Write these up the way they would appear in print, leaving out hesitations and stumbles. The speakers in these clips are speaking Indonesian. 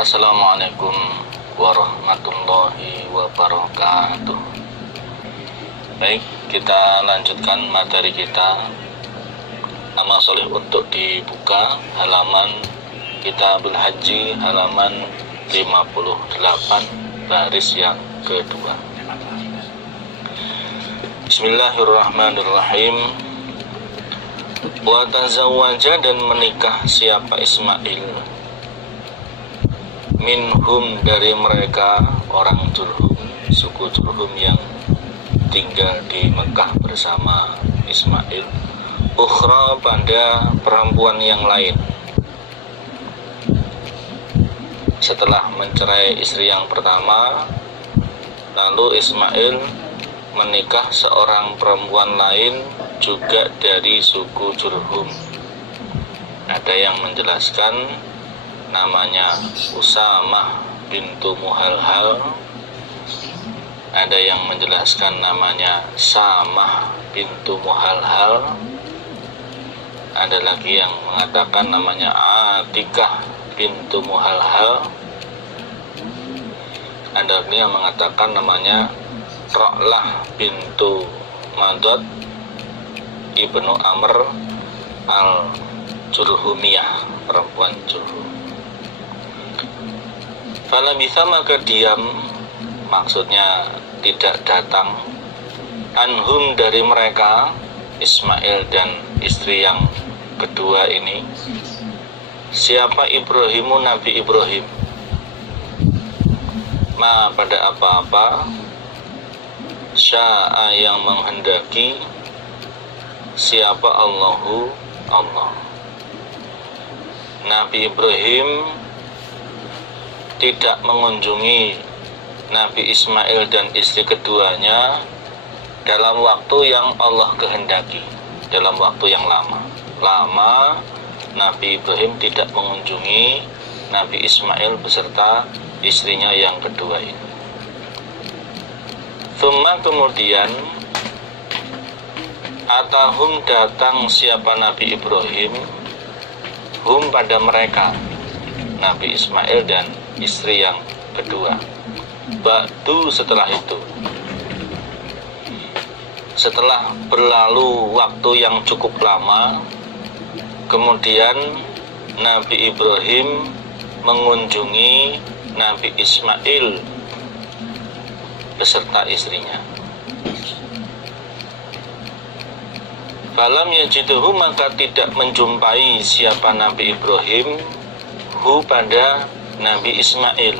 Assalamualaikum warahmatullahi wabarakatuh. Baik, kita lanjutkan materi kita. Amal soleh untuk dibuka, halaman Kitabul Haji, halaman 58, baris yang kedua. Bismillahirrahmanirrahim. Wa tazawwaja, dan menikah siapa Ismail, minhum, dari mereka orang Jurhum, suku Jurhum yang tinggal di Mekah bersama Ismail, ukhra, pada perempuan yang lain. Setelah mencerai istri yang pertama, lalu Ismail menikah seorang perempuan lain juga dari suku Jurhum. Ada yang menjelaskan namanya Usamah bintu Muhalhal, ada yang menjelaskan namanya Samah bintu Muhalhal, ada lagi yang mengatakan namanya Atikah bintu Muhalhal, ada lagi yang mengatakan namanya Ra'lah bintu Madad ibnu Amr al-Jurhumiyah, perempuan Jurhum. Fala bisa, maka diam, maksudnya tidak datang, anhum, dari mereka, Ismail dan istri yang kedua ini. Siapa? Ibrahimu, Nabi Ibrahim. Ma, pada apa-apa, sya'a, yang menghendaki, siapa? Allahu, Allah. Nabi Ibrahim tidak mengunjungi Nabi Ismail dan istri keduanya dalam waktu yang Allah kehendaki, dalam waktu yang lama. Nabi Ibrahim tidak mengunjungi Nabi Ismail beserta istrinya yang kedua ini. Thumma, kemudian, atahum, datang siapa Nabi Ibrahim, hum, pada mereka, Nabi Ismail dan istri yang kedua. Ba'du, setelah itu, setelah berlalu waktu yang cukup lama, kemudian Nabi Ibrahim mengunjungi Nabi Ismail beserta istrinya. Falam yajiduhu, maka tidak menjumpai siapa Nabi Ibrahim, hu, pada Nabi Ismail.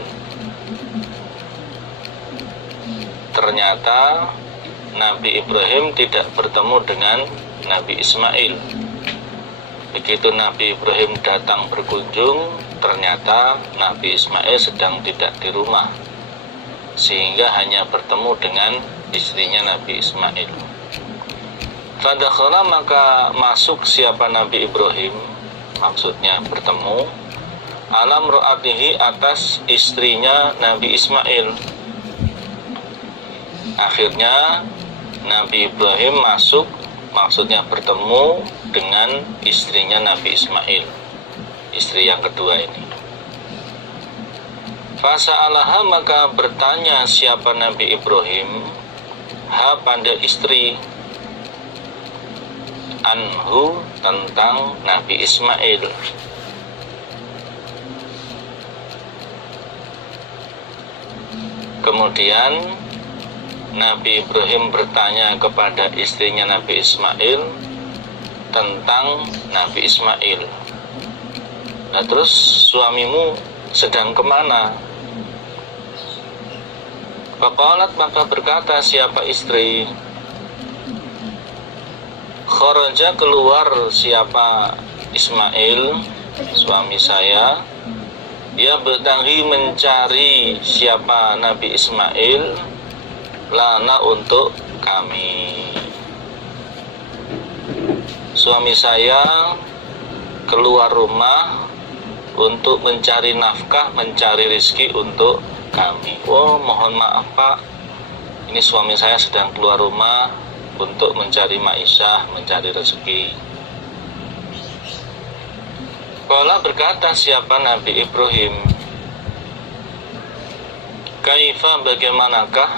Ternyata Nabi Ibrahim tidak bertemu dengan Nabi Ismail. Begitu Nabi Ibrahim datang berkunjung, ternyata Nabi Ismail sedang tidak di rumah, sehingga hanya bertemu dengan istrinya Nabi Ismail. Fadakhala, maka masuk siapa Nabi Ibrahim, maksudnya bertemu, alam ro'atihi, atas istrinya Nabi Ismail. Akhirnya Nabi Ibrahim masuk, maksudnya bertemu dengan istrinya Nabi Ismail, istri yang kedua ini. Fasa'alaha, maka bertanya siapa Nabi Ibrahim, ha, pada istri, anhu, tentang Nabi Ismail. Kemudian Nabi Ibrahim bertanya kepada istrinya Nabi Ismail tentang Nabi Ismail. Nah, terus suamimu sedang kemana? Faqalat, maka berkata siapa istri, kharaja, keluar siapa Ismail, suami saya, ia bertanggi, mencari siapa Nabi Ismail, lana, untuk kami. Suami saya keluar rumah untuk mencari nafkah, mencari rezeki untuk kami. Oh, mohon maaf Pak, ini suami saya sedang keluar rumah untuk mencari ma'isyah, mencari rezeki. Qala berkata siapa Nabi Ibrahim, kaifa bagaimanakah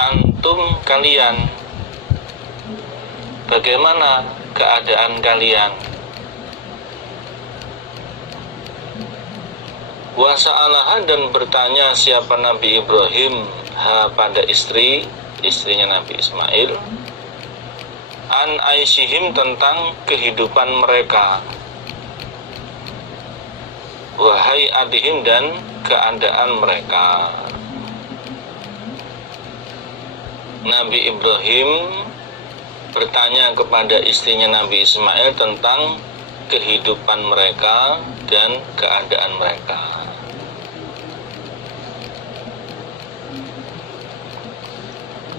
antum kalian, bagaimana keadaan kalian. Wa sa'alaha, dan bertanya siapa Nabi Ibrahim pada istrinya Nabi Ismail, an aisyihim, tentang kehidupan mereka, wahai adihim, dan keadaan mereka. Nabi Ibrahim bertanya kepada istrinya Nabi Ismail tentang kehidupan mereka dan keadaan mereka.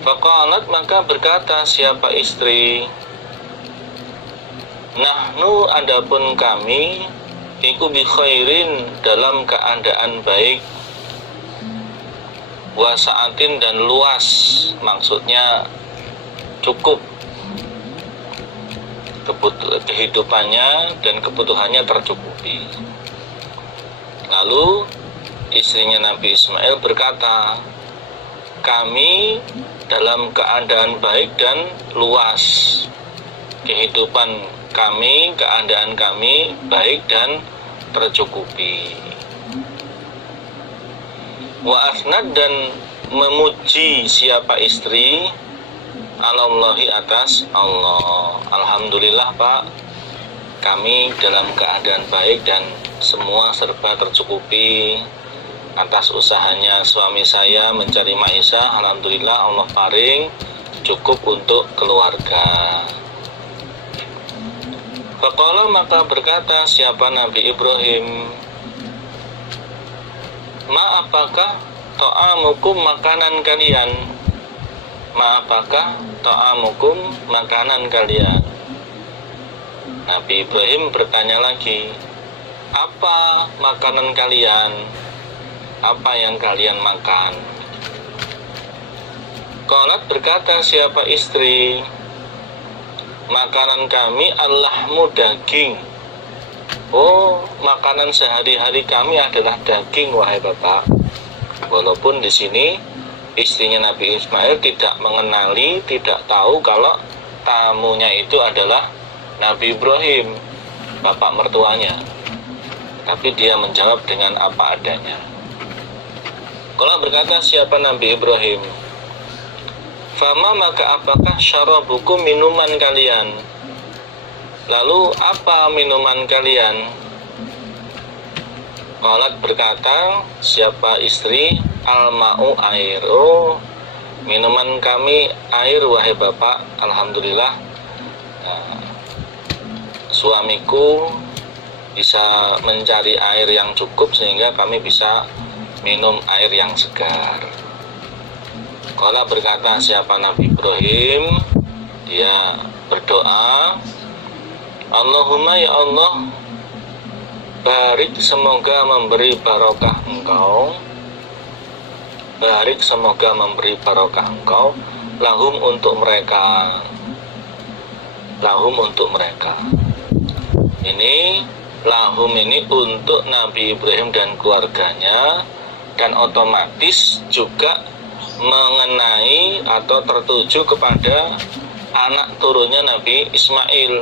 Faqalat, maka berkata siapa istri, nahnu, adapun kami, iku bi khairin, dalam keadaan baik, wa sa'atin, dan luas, maksudnya cukup kehidupannya dan kebutuhannya tercukupi. Lalu istrinya Nabi Ismail berkata, kami dalam keadaan baik dan luas, kehidupan kami, keadaan kami baik dan tercukupi. Wa asnad, dan memuji siapa istri, alallahi, atas Allah. Alhamdulillah Pak, kami dalam keadaan baik dan semua serba tercukupi. Atas usahanya suami saya mencari maisha, alhamdulillah Allah paring cukup untuk keluarga. Faqala, maka berkata siapa Nabi Ibrahim, ma, apakah ta'amukum, makanan kalian, ma, apakah ta'amukum, makanan kalian. Nabi Ibrahim bertanya lagi, apa makanan kalian, apa yang kalian makan. Qalat, berkata siapa istri, makanan kami al-lahmu, daging. Oh, makanan sehari-hari kami adalah daging, wahai Bapak. Walaupun di sini istrinya Nabi Ismail tidak mengenali, tidak tahu kalau tamunya itu adalah Nabi Ibrahim, bapak mertuanya. Tapi dia menjawab dengan apa adanya. Kalau berkata siapa Nabi Ibrahim, fama, maka apakah syarabukum, minuman kalian. Lalu apa minuman kalian? Qalat, berkata siapa istri, al-ma'u, air. Oh, minuman kami air, wahai Bapak. Alhamdulillah, suamiku bisa mencari air yang cukup sehingga kami bisa minum air yang segar. Qala, berkata siapa Nabi Ibrahim, dia berdoa, Allahumma, ya Allah, barik, semoga memberi barokah engkau, barik, semoga memberi barokah engkau, lahum, untuk mereka, lahum, untuk mereka. Ini lahum ini untuk Nabi Ibrahim dan keluarganya, dan otomatis juga mengenai atau tertuju kepada anak turunnya Nabi Ismail,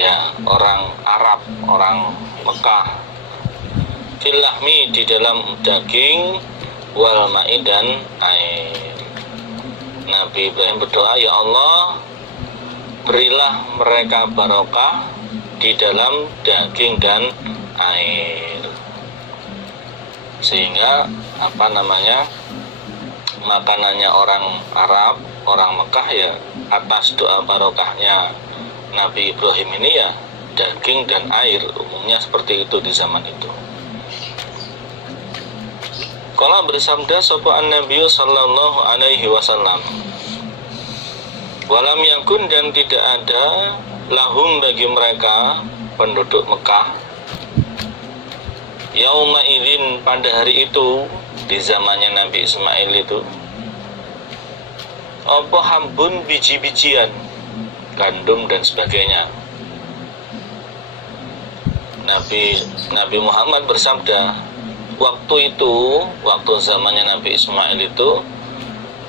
ya, orang Arab, orang Mekah. Filahmi, di dalam daging, wal ma'i, dan air. Nabi Ibrahim berdoa, ya Allah, berilah mereka barokah di dalam daging dan air, sehingga makanannya orang Arab, orang Mekah, ya atas doa barokahnya Nabi Ibrahim ini, ya daging dan air. Umumnya seperti itu di zaman itu. Qala, bersabda sapa an-nabiy sallallahu alaihi wasallam, walam yakun, dan tidak ada, lahum, bagi mereka penduduk Mekah, yauma idzin, pada hari itu, di zamannya Nabi Ismail itu, apa hambun, biji-bijian, gandum dan sebagainya. Nabi Muhammad bersabda, waktu zamannya Nabi Ismail itu,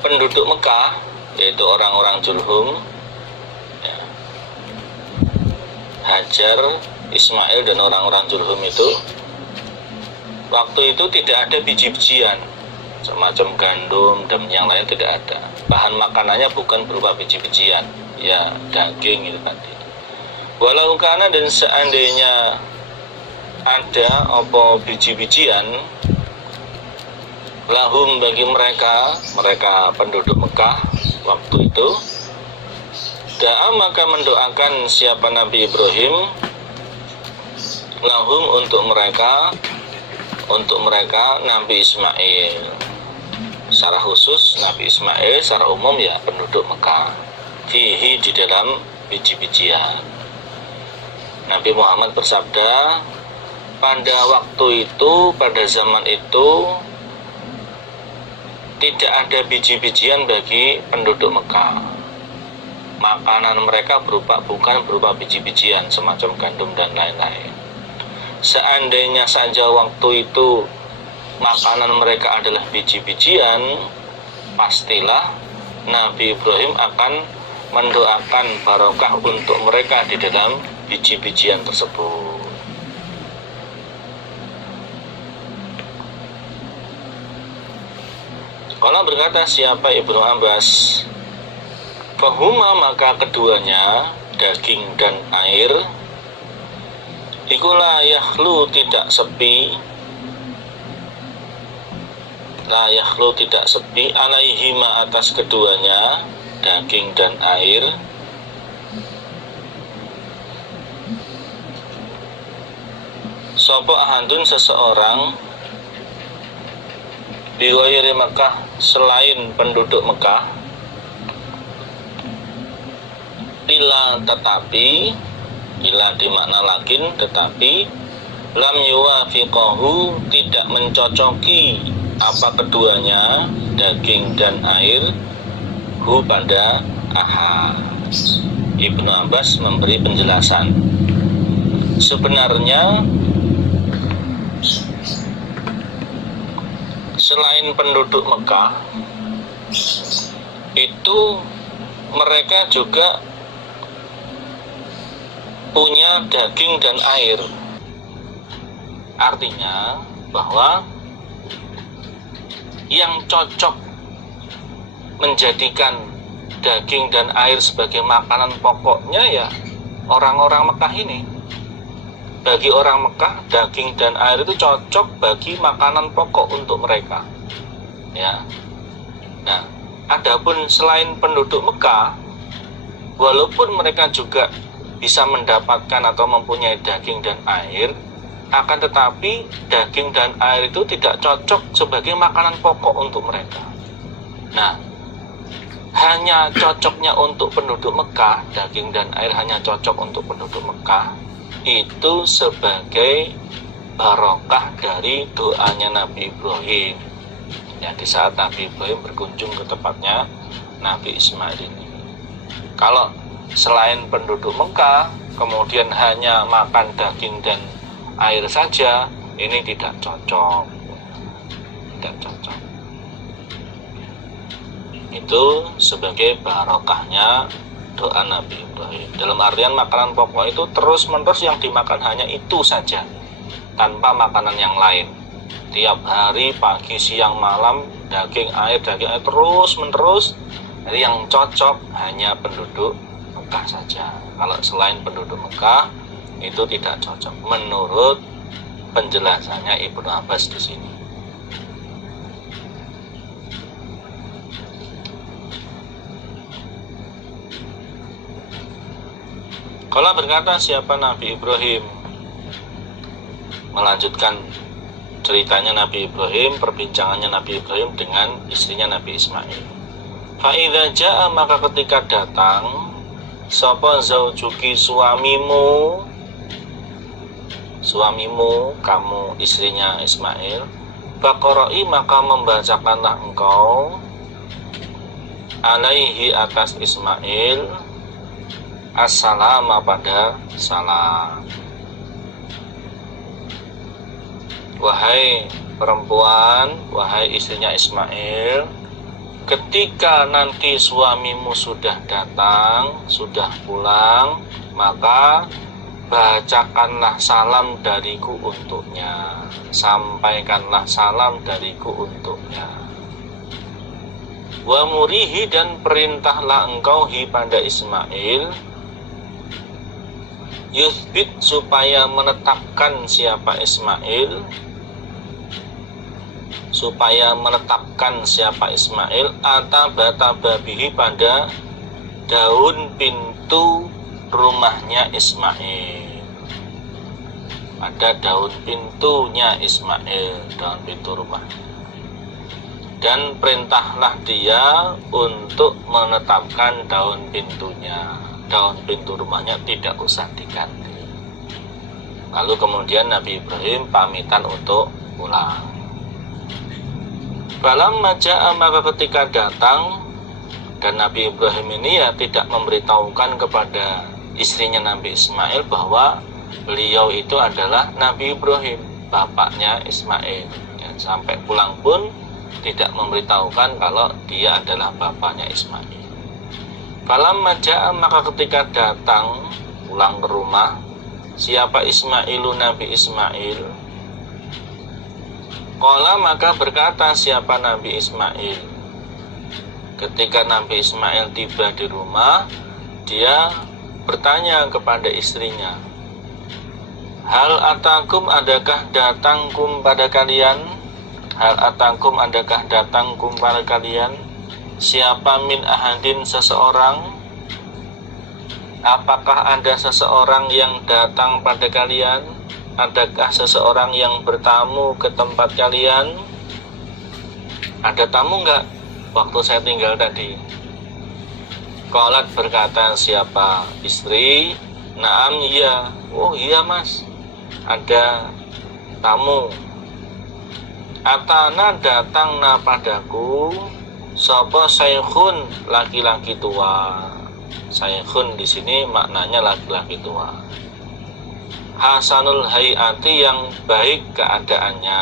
penduduk Mekah, yaitu orang-orang Jurhum, ya, Hajar, Ismail dan orang-orang Jurhum itu, waktu itu tidak ada biji-bijian semacam gandum dan yang lain, tidak ada. Bahan makanannya bukan berupa biji-bijian, ya daging itu tadi. Walau karena dan seandainya ada apa biji-bijian, lahum bagi mereka penduduk Mekah waktu itu, da'a maka mendoakan siapa Nabi Ibrahim, lahum untuk mereka Nabi Ismail. Secara khusus Nabi Ismail, secara umum ya penduduk Mekah. Fihi, di dalam biji-bijian. Nabi Muhammad bersabda, pada waktu itu, pada zaman itu, tidak ada biji-bijian bagi penduduk Mekah. Makanan mereka bukan berupa biji-bijian semacam gandum dan lain-lain. Seandainya saja waktu itu makanan mereka adalah biji-bijian, pastilah Nabi Ibrahim akan mendoakan barokah untuk mereka di dalam biji-bijian tersebut. Kalau berkata siapa Ibnu Abbas, fahuma maka keduanya, daging dan air, iku la yakhlu tidak sepi, la yakhlu tidak sepi, alaihima atas keduanya, daging dan air, sapa ahadun seseorang, biwayri Mekah selain penduduk Mekah, ila tetapi, ila dimakna lakin tetapi, lam yuwafiqahu tidak mencocoki apa keduanya, daging dan air, hu pada ahad. Ibnu Abbas memberi penjelasan, sebenarnya selain penduduk Mekah itu mereka juga punya daging dan air. Artinya bahwa yang cocok menjadikan daging dan air sebagai makanan pokoknya ya orang-orang Mekah ini. Bagi orang Mekah, daging dan air itu cocok bagi makanan pokok untuk mereka. Ya. Nah, adapun selain penduduk Mekah, walaupun mereka juga bisa mendapatkan atau mempunyai daging dan air, akan tetapi daging dan air itu tidak cocok sebagai makanan pokok untuk mereka. Nah, hanya cocoknya untuk penduduk Mekah, daging dan air hanya cocok untuk penduduk Mekah, itu sebagai barokah dari doanya Nabi Ibrahim. Ya, di saat Nabi Ibrahim berkunjung ke tempatnya Nabi Ismail ini. Kalau selain penduduk Mekah kemudian hanya makan daging dan air saja, ini tidak cocok. Tidak cocok. Itu sebagai barokahnya doa Nabi Ibrahim. Dalam artian makanan pokok itu terus-menerus yang dimakan hanya itu saja, tanpa makanan yang lain. Tiap hari, pagi, siang, malam, daging air terus-menerus. Jadi yang cocok hanya penduduk Mekah saja. Kalau selain penduduk Mekah itu tidak cocok menurut penjelasannya Ibnu Abbas di sini. Kalau berkata siapa Nabi Ibrahim, melanjutkan ceritanya Nabi Ibrahim, perbincangannya Nabi Ibrahim dengan istrinya Nabi Ismail. Fa'idha ja'a maka ketika datang sapa zaujuki suamimu, kamu istrinya Ismail, faqra'i maka membacakanlah engkau alaihi atas Ismail as-salama pada salam. Wahai perempuan, wahai istrinya Ismail, ketika nanti suamimu sudah datang, sudah pulang, maka bacakanlah salam dariku untuknya, sampaikanlah salam dariku untuknya. Wa murihi, dan perintahlah engkau hi pada Ismail, yuthbit, supaya menetapkan siapa Ismail, atabata babihi, pada daun pintu rumahnya Ismail, pada daun pintunya Ismail, daun pintu rumah. Dan perintahlah dia untuk menetapkan daun pintunya, daun pintu rumahnya tidak usah diganti. Lalu kemudian Nabi Ibrahim pamitan untuk pulang. Falamma ja'a, maka ketika datang, dan Nabi Ibrahim ini ya tidak memberitahukan kepada istrinya Nabi Ismail bahwa beliau itu adalah Nabi Ibrahim, bapaknya Ismail. Ya, sampai pulang pun tidak memberitahukan kalau dia adalah bapaknya Ismail. Falamma ja'a, maka ketika datang pulang ke rumah siapa Ismailu, Nabi Ismail, qala, maka berkata siapa Nabi Ismail, ketika Nabi Ismail tiba di rumah, dia bertanya kepada istrinya, hal atakum, adakah datangkum pada kalian, hal atakum, adakah datangkum pada kalian, siapa min ahadin, seseorang, apakah ada seseorang yang datang pada kalian, adakah seseorang yang bertamu ke tempat kalian, ada tamu enggak waktu saya tinggal tadi? Qalat, berkata siapa istri, naam, iya, oh iya mas, ada tamu. Atana, datang na padaku, sapa saykhun, laki-laki tua. Saykhun di sini maknanya laki-laki tua. Hasanul hayati, yang baik keadaannya,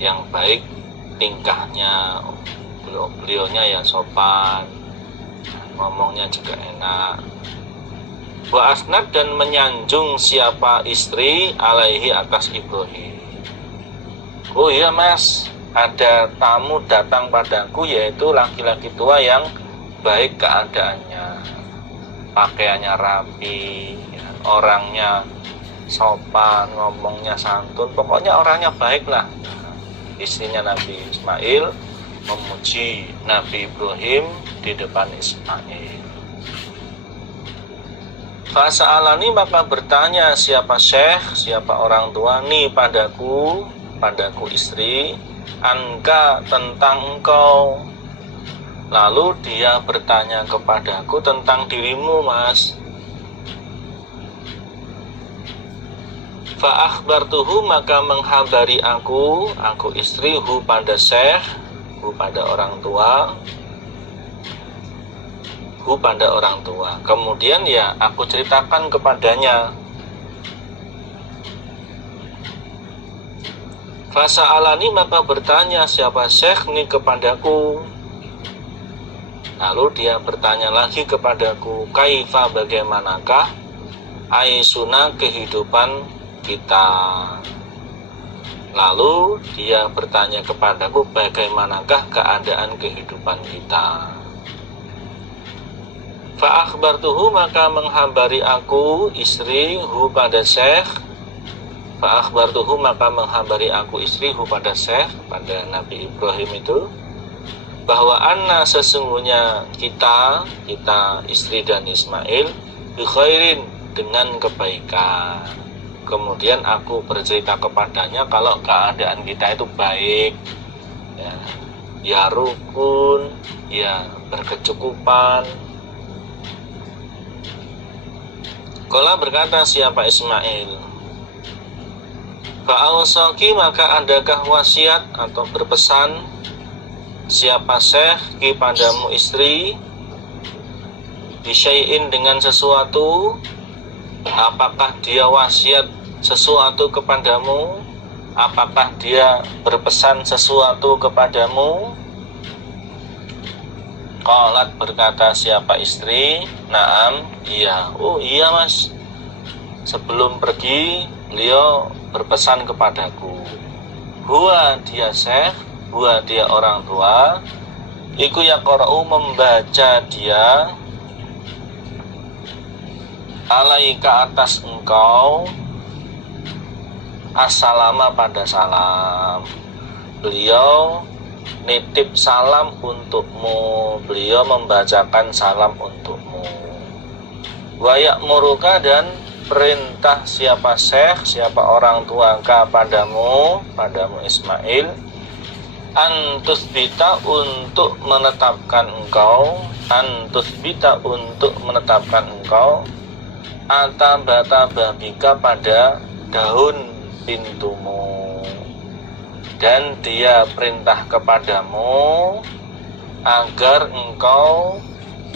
yang baik tingkahnya, beliaunya ya sopan, ngomongnya juga enak. Wa asnad, dan menyanjung siapa istri, alaihi, atas Ibrahim. Oh iya mas, ada tamu datang padaku, yaitu laki-laki tua yang baik keadaannya, pakaiannya rapi, orangnya sopan, ngomongnya santun, pokoknya orangnya baik lah. Istrinya Nabi Ismail memuji Nabi Ibrahim di depan Ismail. Fasa'alani, maka bertanya siapa syekh, siapa orang tua, ni padaku istri, anka, tentang engkau. Lalu dia bertanya kepadaku tentang dirimu mas. Fa'akhbartuhu, maka menghabari aku istri, hu pada syekh, hu pada orang tua, kemudian ya aku ceritakan kepadanya. Fasa'alani, maka bertanya siapa syekh ni kepadaku. Lalu dia bertanya lagi kepadaku, kaifa, bagaimanakah, aisuna, kehidupan kita. Lalu dia bertanya kepadaku, bagaimanakah keadaan kehidupan kita. Fa'akhbartuhu, maka menghabari aku istri, hu pada syekh. Fa'akhbartuhu, maka menghabari aku istri, hu pada syekh, pada Nabi Ibrahim itu, bahwa anna, sesungguhnya kita istri dan Ismail, bi khairin, dengan kebaikan. Kemudian aku bercerita kepadanya kalau keadaan kita itu baik, ya rukun, ya berkecukupan. Qala, berkata siapa Ismail, fa'awsaki, maka adakah wasiat atau berpesan siapa syekh ki padamu istri, bisyai'in, dengan sesuatu, apakah dia wasiat sesuatu kepadamu, apakah dia berpesan sesuatu kepadamu? Qalat, berkata siapa istri, naam, iya. Oh iya mas, sebelum pergi beliau berpesan kepadaku. Huwa dia syekh, huwa dia orang tua, iku yaqra'u membaca dia, alaika atas engkau, assalama pada salam. Beliau nitip salam untukmu, beliau membacakan salam untukmu. Wa ya'muruka, dan perintah siapa syekh, siapa orang tua padamu Ismail, antusbita untuk menetapkan engkau, atabata babika pada daun pintumu, dan dia perintah kepadamu agar engkau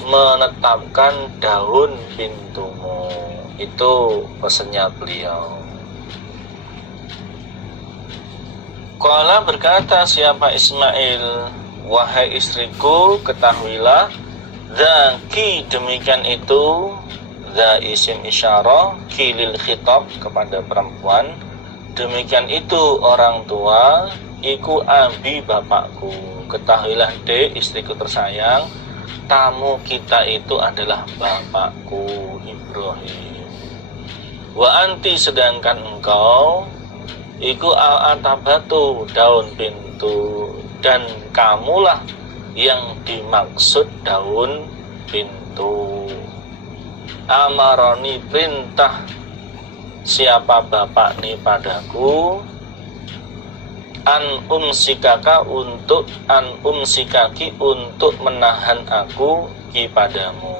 menetapkan daun pintumu. Itu pesannya beliau. Qala, berkata siapa Ismail, wahai istriku, ketahuilah, dzaki demikian itu, dza isim isyarah, kilil khitab kepada perempuan, demikian itu orang tua, iku abi bapakku. Ketahuilah dek istriku tersayang, tamu kita itu adalah bapakku Ibrahim. Wa anti, sedangkan engkau, iku al-atabatu, daun pintu, dan kamulah yang dimaksud daun pintu. Amaroni, perintah siapa bapak ni padaku, an umsikaki untuk menahan aku ki padamu.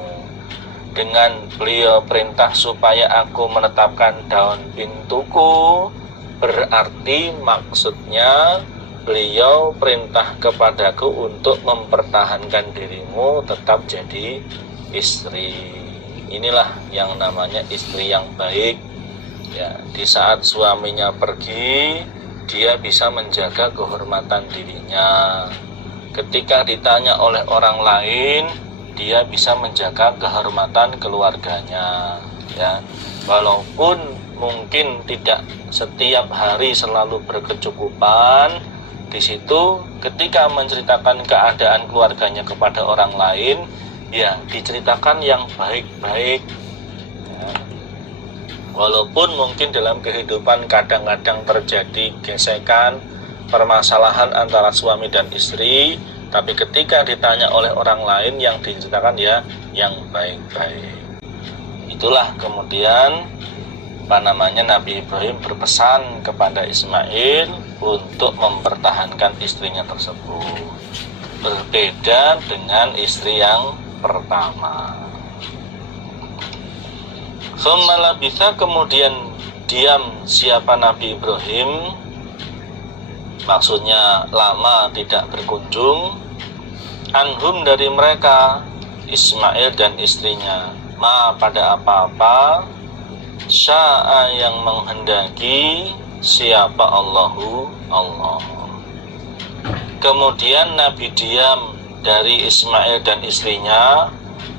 Dengan beliau perintah supaya aku menetapkan daun pintuku, berarti maksudnya beliau perintah kepadaku untuk mempertahankan dirimu tetap jadi istri. Inilah yang namanya istri yang baik. Ya, di saat suaminya pergi, dia bisa menjaga kehormatan dirinya. Ketika ditanya oleh orang lain, dia bisa menjaga kehormatan keluarganya. Ya, walaupun mungkin tidak setiap hari selalu berkecukupan, di situ ketika menceritakan keadaan keluarganya kepada orang lain, ya diceritakan yang baik-baik. Ya. Walaupun mungkin dalam kehidupan kadang-kadang terjadi gesekan, permasalahan antara suami dan istri, tapi ketika ditanya oleh orang lain, yang diceritakan ya yang baik-baik. Itulah kemudian Nabi Ibrahim berpesan kepada Ismail untuk mempertahankan istrinya tersebut. Berbeda dengan istri yang pertama. Summa bisa kemudian diam siapa Nabi Ibrahim, maksudnya lama tidak berkunjung, anhum dari mereka, Ismail dan istrinya, ma pada apa-apa, sya'a yang menghendaki siapa Allahu Allah. Kemudian Nabi diam dari Ismail dan istrinya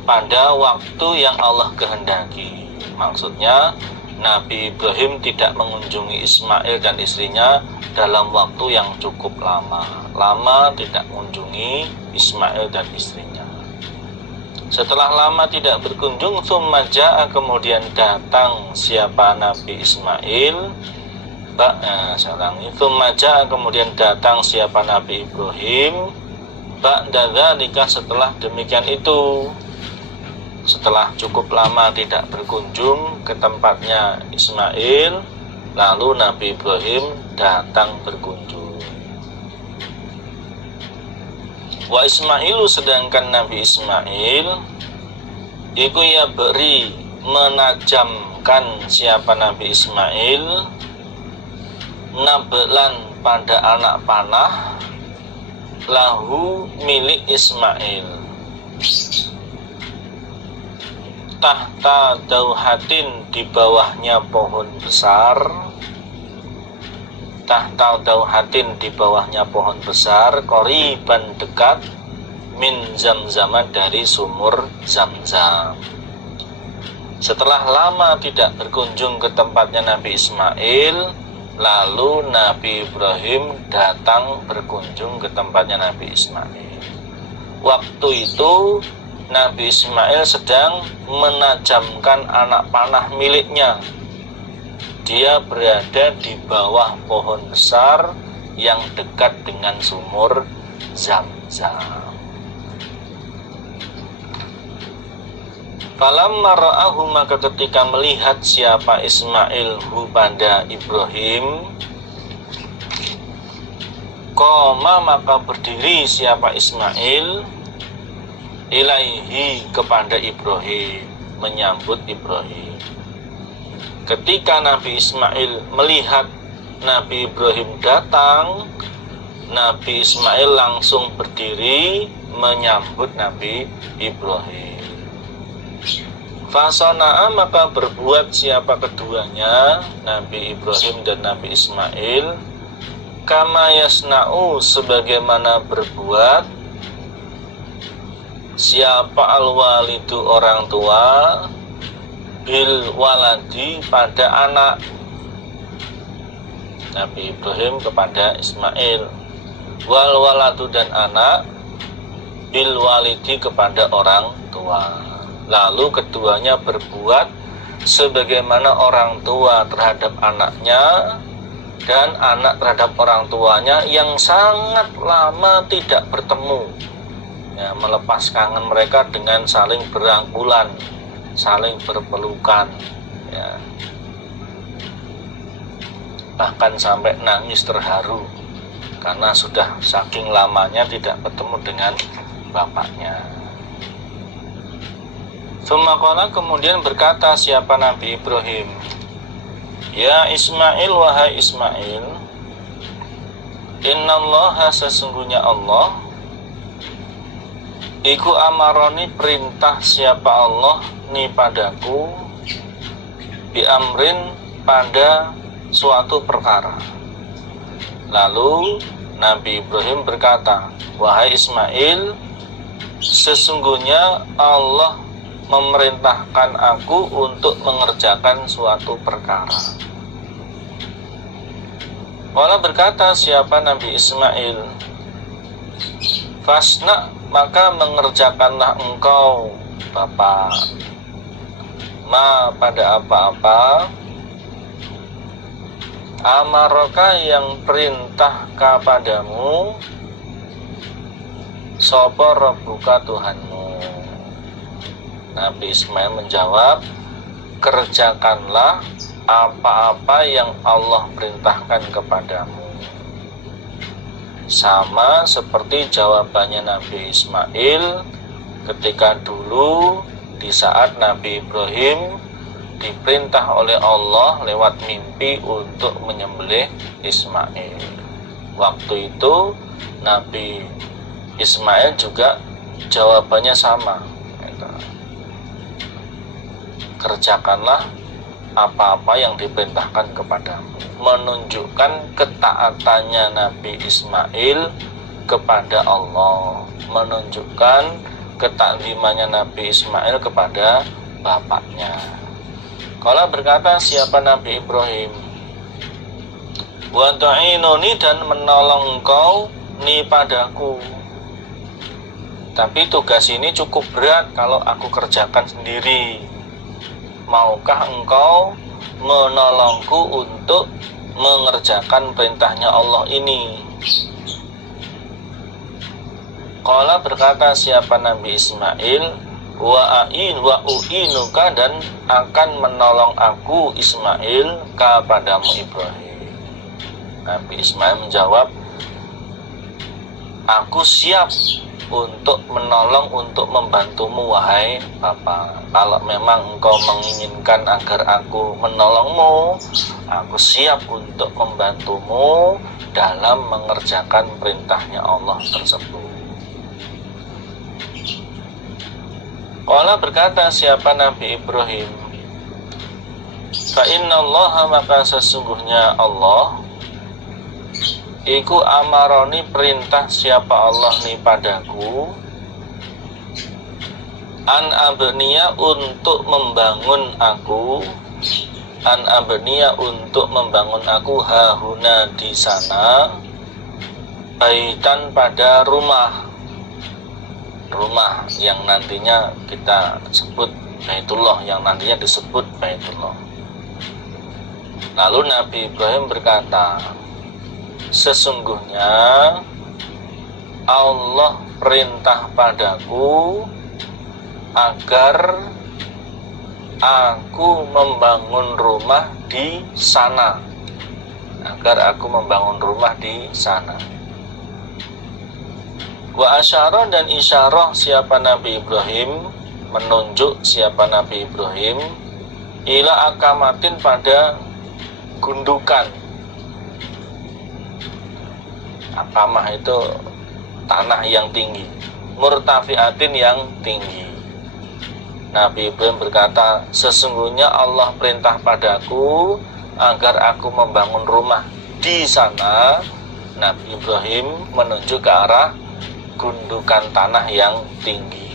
pada waktu yang Allah kehendaki. Maksudnya Nabi Ibrahim tidak mengunjungi Ismail dan istrinya dalam waktu yang cukup lama tidak mengunjungi Ismail dan istrinya. Setelah lama tidak berkunjung, tsumma jaa, kemudian datang siapa Nabi Ismail, tsumma jaa, kemudian datang siapa Nabi Ibrahim, ba'da dzalika, setelah demikian itu. Setelah cukup lama tidak berkunjung ke tempatnya Ismail, lalu Nabi Ibrahim datang berkunjung. Wa Ismailu, sedangkan Nabi Ismail, iku ya beri, menajamkan siapa Nabi Ismail, nabelan pada anak panah, lahu milik Ismail, tahta dauhatin, di bawahnya pohon besar, tahta dauhatin, di bawahnya pohon besar, qoriban, dekat, min Zamzam, dari sumur Zamzam. Setelah lama tidak berkunjung ke tempatnya Nabi Ismail, lalu Nabi Ibrahim datang berkunjung ke tempatnya Nabi Ismail. Waktu itu Nabi Ismail sedang menajamkan anak panah miliknya. Dia berada di bawah pohon besar yang dekat dengan sumur Zamzam. Falamma ra'ahu, maka ketika melihat siapa Ismail hu pada Ibrahim, qoma, maka berdiri siapa Ismail, ilaihi, kepada Ibrahim, menyambut Ibrahim. Ketika Nabi Ismail melihat Nabi Ibrahim datang, Nabi Ismail langsung berdiri menyambut Nabi Ibrahim. Fasana'a, maka berbuat siapa keduanya, Nabi Ibrahim dan Nabi Ismail, kama yasna'u, sebagaimana berbuat siapa al-walidu, orang tua, bil waladi, pada anak. Nabi Ibrahim kepada Ismail, wal waladu, dan anak, bil walidi, kepada orang tua. Lalu keduanya berbuat sebagaimana orang tua terhadap anaknya dan anak terhadap orang tuanya yang sangat lama tidak bertemu, ya, melepas kangen mereka dengan saling berangkulan, saling berpelukan, ya. Bahkan sampai nangis terharu karena sudah saking lamanya tidak bertemu dengan bapaknya. Sumaqala, kemudian berkata siapa Nabi Ibrahim, ya Ismail, wahai Ismail, innallaha, sesungguhnya Allah, iku amaroni, perintah siapa Allah, ni padaku, bi amrin, pada suatu perkara. Lalu Nabi Ibrahim berkata, wahai Ismail, sesungguhnya Allah memerintahkan aku untuk mengerjakan suatu perkara. Wala, berkata siapa Nabi Ismail, fasna, maka mengerjakanlah engkau Bapak, ma, pada apa-apa, amaroka, yang perintah kepadamu, sapa rabbuka, Tuhanmu. Nabi Ismail menjawab, kerjakanlah apa-apa yang Allah perintahkan kepadamu. Sama seperti jawabannya Nabi Ismail ketika dulu di saat Nabi Ibrahim diperintah oleh Allah lewat mimpi untuk menyembelih Ismail. Waktu itu Nabi Ismail juga jawabannya sama, kerjakanlah apa-apa yang diperintahkan kepadamu, menunjukkan ketaatannya Nabi Ismail kepada Allah, menunjukkan ketaklimannya Nabi Ismail kepada bapaknya. Kala, berkata siapa Nabi Ibrahim, wa tu'inuni, dan menolong engkau, ni padaku. Tapi tugas ini cukup berat kalau aku kerjakan sendiri. Maukah engkau menolongku untuk mengerjakan perintahnya Allah ini? Qala, berkata siapa Nabi Ismail, wa u'inuka, dan akan menolong aku Ismail kepadamu Ibrahim. Nabi Ismail menjawab, aku siap untuk menolong, untuk membantumu wahai Bapak. Kalau memang engkau menginginkan agar aku menolongmu, aku siap untuk membantumu dalam mengerjakan perintahnya Allah tersebut. Qala, berkata siapa Nabi Ibrahim, fa innallaha, maka sesungguhnya Allah, iku amaroni perintah siapa Allah nih padaku, an abniya untuk membangun aku, an abniya untuk membangun aku hahuna di sana, baitan pada rumah yang nantinya kita sebut Baitullah, yang nantinya disebut Baitullah. Lalu Nabi Ibrahim berkata, sesungguhnya Allah perintah padaku agar aku membangun rumah di sana, Wa asyara, dan isyarah siapa Nabi Ibrahim, menunjuk siapa Nabi Ibrahim, ila akamatin pada gundukan. Akamah itu tanah yang tinggi, murtafiatin yang tinggi. Nabi Ibrahim berkata, sesungguhnya Allah perintah padaku agar aku membangun rumah di sana. Nabi Ibrahim menunjuk ke arah gundukan tanah yang tinggi.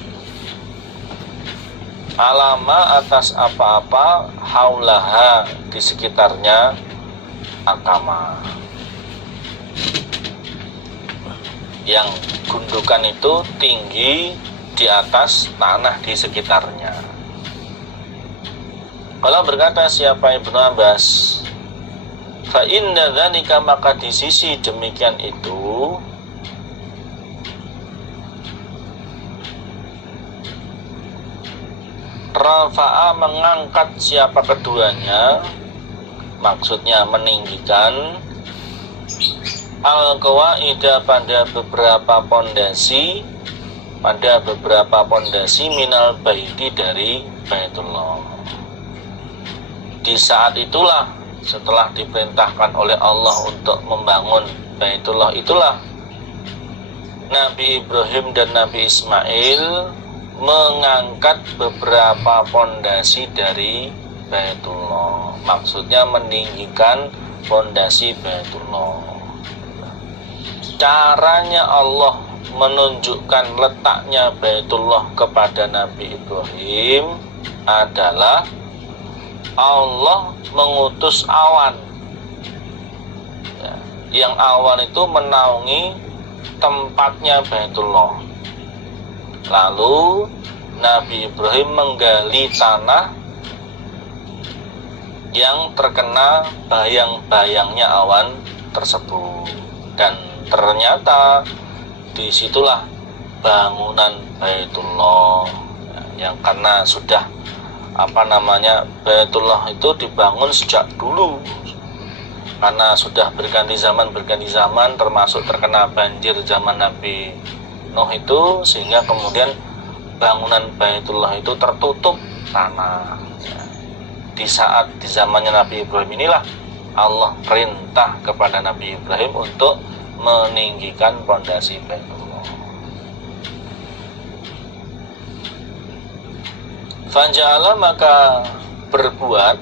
Alama, atas apa-apa, haulaha, di sekitarnya Akamah. Yang gundukan itu tinggi di atas tanah di sekitarnya. Kalau berkata siapa Ibnu Abbas, fa inna dzalika, maka di sisi demikian itu, rafa'a, mengangkat siapa keduanya, maksudnya meninggikan, al-qawaida, pada beberapa pondasi, minal baiti, dari Baitullah. Di saat itulah, setelah diperintahkan oleh Allah untuk membangun Baitullah, itulah Nabi Ibrahim dan Nabi Ismail mengangkat beberapa pondasi dari Baitullah, maksudnya meninggikan pondasi Baitullah. Caranya Allah menunjukkan letaknya Baitullah kepada Nabi Ibrahim adalah Allah mengutus awan, yang awan itu menaungi tempatnya Baitullah. Lalu Nabi Ibrahim menggali tanah yang terkena bayang-bayangnya awan tersebut, dan ternyata disitulah bangunan Baitullah, yang karena sudah Baitullah itu dibangun sejak dulu, karena sudah berganti zaman, termasuk terkena banjir zaman Nabi Nuh itu, sehingga kemudian bangunan Baitullah itu tertutup tanah. Di zamannya Nabi Ibrahim inilah Allah perintah kepada Nabi Ibrahim untuk meninggikan pondasi Baitullah. Fanja'ala, maka berbuat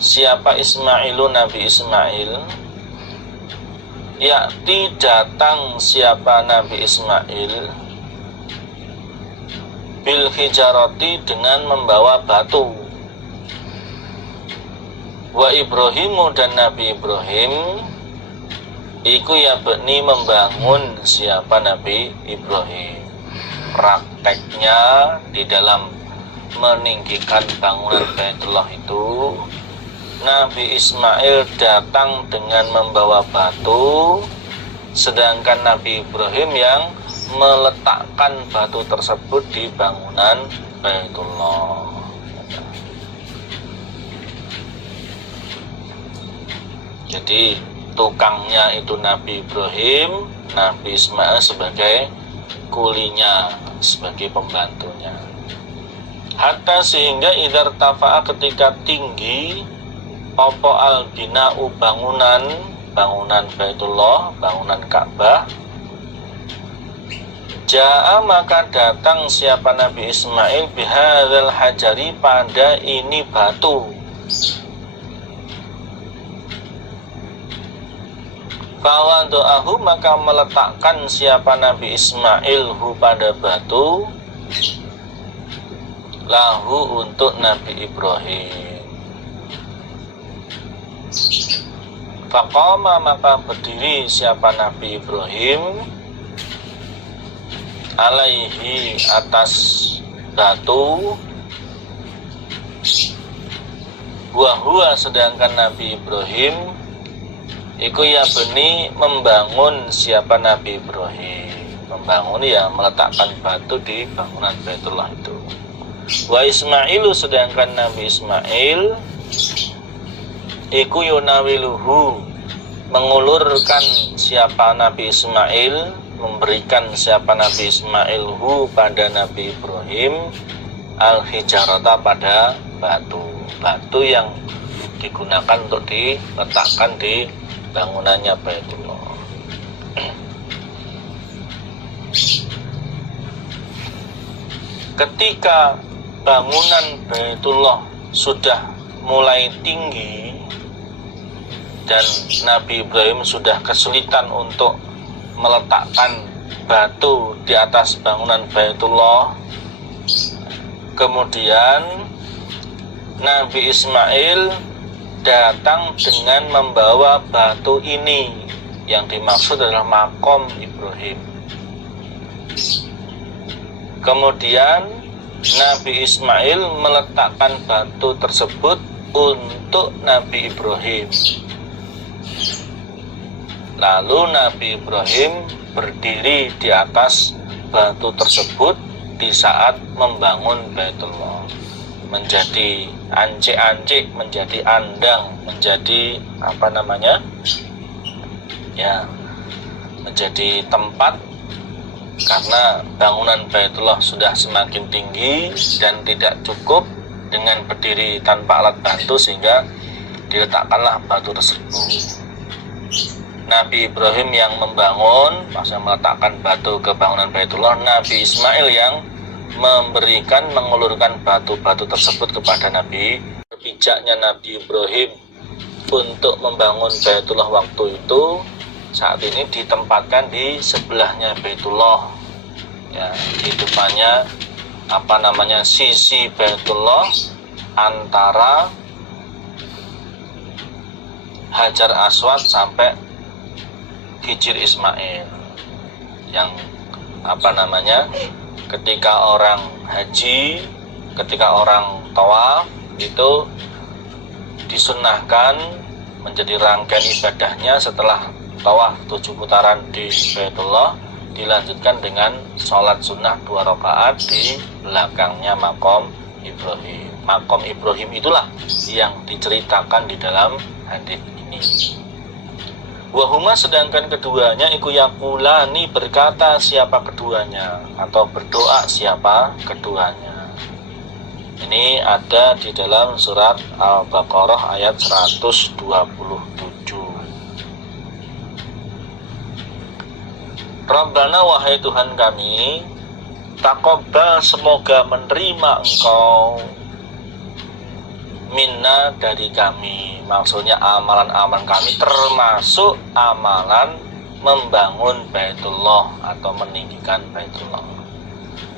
siapa Ismailu, Nabi Ismail, yakti, datang siapa Nabi Ismail, bil hijarati, dengan membawa batu, wa Ibrahimu, dan Nabi Ibrahim, iku yabni, membangun siapa Nabi Ibrahim. Prakteknya di dalam meninggikan bangunan Baitullah itu, Nabi Ismail datang dengan membawa batu, sedangkan Nabi Ibrahim yang meletakkan batu tersebut di bangunan Baitullah. Jadi tukangnya itu Nabi Ibrahim, Nabi Ismail sebagai kulinya, sebagai pembantunya. Hatta, sehingga idhar tafa'a, ketika tinggi, opo al-bina'u, bangunan Baitullah, bangunan Ka'bah, ja'a, maka datang siapa Nabi Ismail, bihadzal hajari, pada ini batu, Fawado'ahu, maka meletakkan siapa Nabi Ismail hu pada batu, lahu untuk Nabi Ibrahim. Faqama, maka berdiri siapa Nabi Ibrahim, alaihi, atas batu, huwa, sedangkan Nabi Ibrahim iku ya beni, membangun siapa Nabi Ibrahim, membangun ya meletakkan batu di bangunan Baitullah itu. Wa Ismailu, sedangkan Nabi Ismail iku yunawiluhu, mengulurkan siapa Nabi Ismail, memberikan siapa Nabi Ismail hu pada Nabi Ibrahim, al-hijarata, pada batu yang digunakan untuk diletakkan di bangunannya Baitullah. Ketika bangunan Baitullah sudah mulai tinggi dan Nabi Ibrahim sudah kesulitan untuk meletakkan batu di atas bangunan Baitullah, kemudian Nabi Ismail datang dengan membawa batu ini, yang dimaksud adalah makom Ibrahim. Kemudian Nabi Ismail meletakkan batu tersebut untuk Nabi Ibrahim. Lalu Nabi Ibrahim berdiri di atas batu tersebut di saat membangun Baitullah, menjadi ancik-ancik, menjadi andang, menjadi menjadi tempat, karena bangunan Baitullah sudah semakin tinggi dan tidak cukup dengan berdiri tanpa alat bantu, sehingga diletakkanlah batu tersebut. Nabi Ibrahim yang membangun, maksudnya meletakkan batu ke bangunan Baitullah. Nabi Ismail yang mengulurkan batu-batu tersebut kepada Nabi. Bijaknya Nabi Ibrahim untuk membangun Baitullah waktu itu, saat ini ditempatkan di sebelahnya Baitullah, ya, di depannya sisi Baitullah antara Hajar Aswad sampai Hijr Ismail, yang ketika orang haji, ketika orang tawaf itu disunnahkan menjadi rangkaian ibadahnya setelah tawaf 7 putaran di Baitullah, dilanjutkan dengan sholat sunnah 2 rakaat di belakangnya makom Ibrahim. Makom Ibrahim itulah yang diceritakan di dalam hadis ini. Wahuma, sedangkan keduanya iku yaqulani, berkata siapa keduanya, atau berdoa siapa keduanya. Ini ada di dalam surat Al-Baqarah ayat 127. Rabbana, wahai Tuhan kami, taqabbal, semoga menerima Engkau, minna, dari kami, maksudnya amalan-amalan kami, termasuk amalan membangun Baitullah atau meninggikan Baitullah.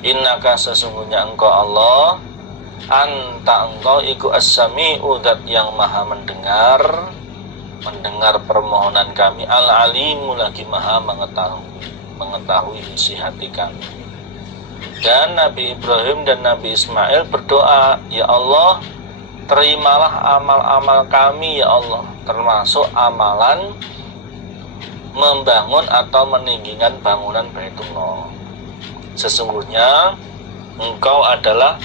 Innaka, sesungguhnya Engkau Allah, anta, Engkau iku as-sami'u, zat yang maha mendengar permohonan kami, al-alimu, lagi maha mengetahui isi hati kami. Dan Nabi Ibrahim dan Nabi Ismail berdoa, ya Allah, terimalah amal-amal kami ya Allah, termasuk amalan membangun atau meninggikan bangunan Baitullah. Sesungguhnya Engkau adalah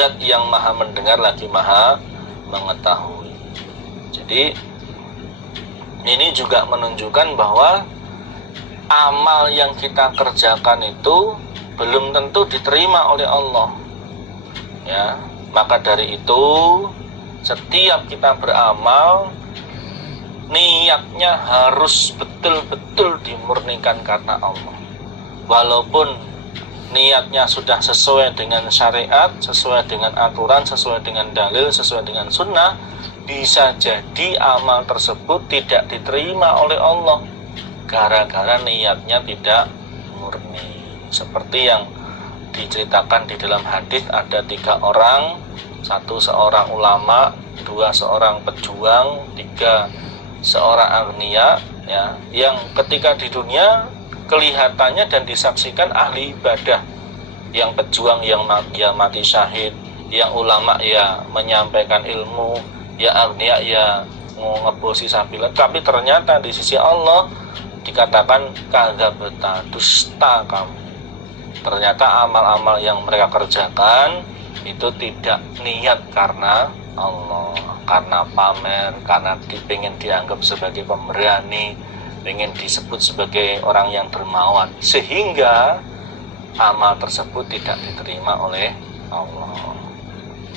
zat yang maha mendengar lagi maha mengetahui. Jadi ini juga menunjukkan bahwa amal yang kita kerjakan itu belum tentu diterima oleh Allah, ya. Maka dari itu, setiap kita beramal, niatnya harus betul-betul dimurnikan karena Allah. Walaupun niatnya sudah sesuai dengan syariat, sesuai dengan aturan, sesuai dengan dalil, sesuai dengan sunnah, bisa jadi amal tersebut tidak diterima oleh Allah gara-gara niatnya tidak murni. Seperti yang diceritakan di dalam hadis, ada 3 orang, 1 seorang ulama, 2 seorang pejuang, 3 seorang agniya, ya, yang ketika di dunia kelihatannya dan disaksikan ahli ibadah. Yang pejuang yang mati syahid, yang ulama ya menyampaikan ilmu, ya agniya ya ngebosi sabilah, tapi ternyata di sisi Allah dikatakan kadzabta, dusta kamu. Ternyata amal-amal yang mereka kerjakan itu tidak niat karena Allah, karena pamer, karena pengen dianggap sebagai pemberani, pengen disebut sebagai orang yang dermawan, sehingga amal tersebut tidak diterima oleh Allah.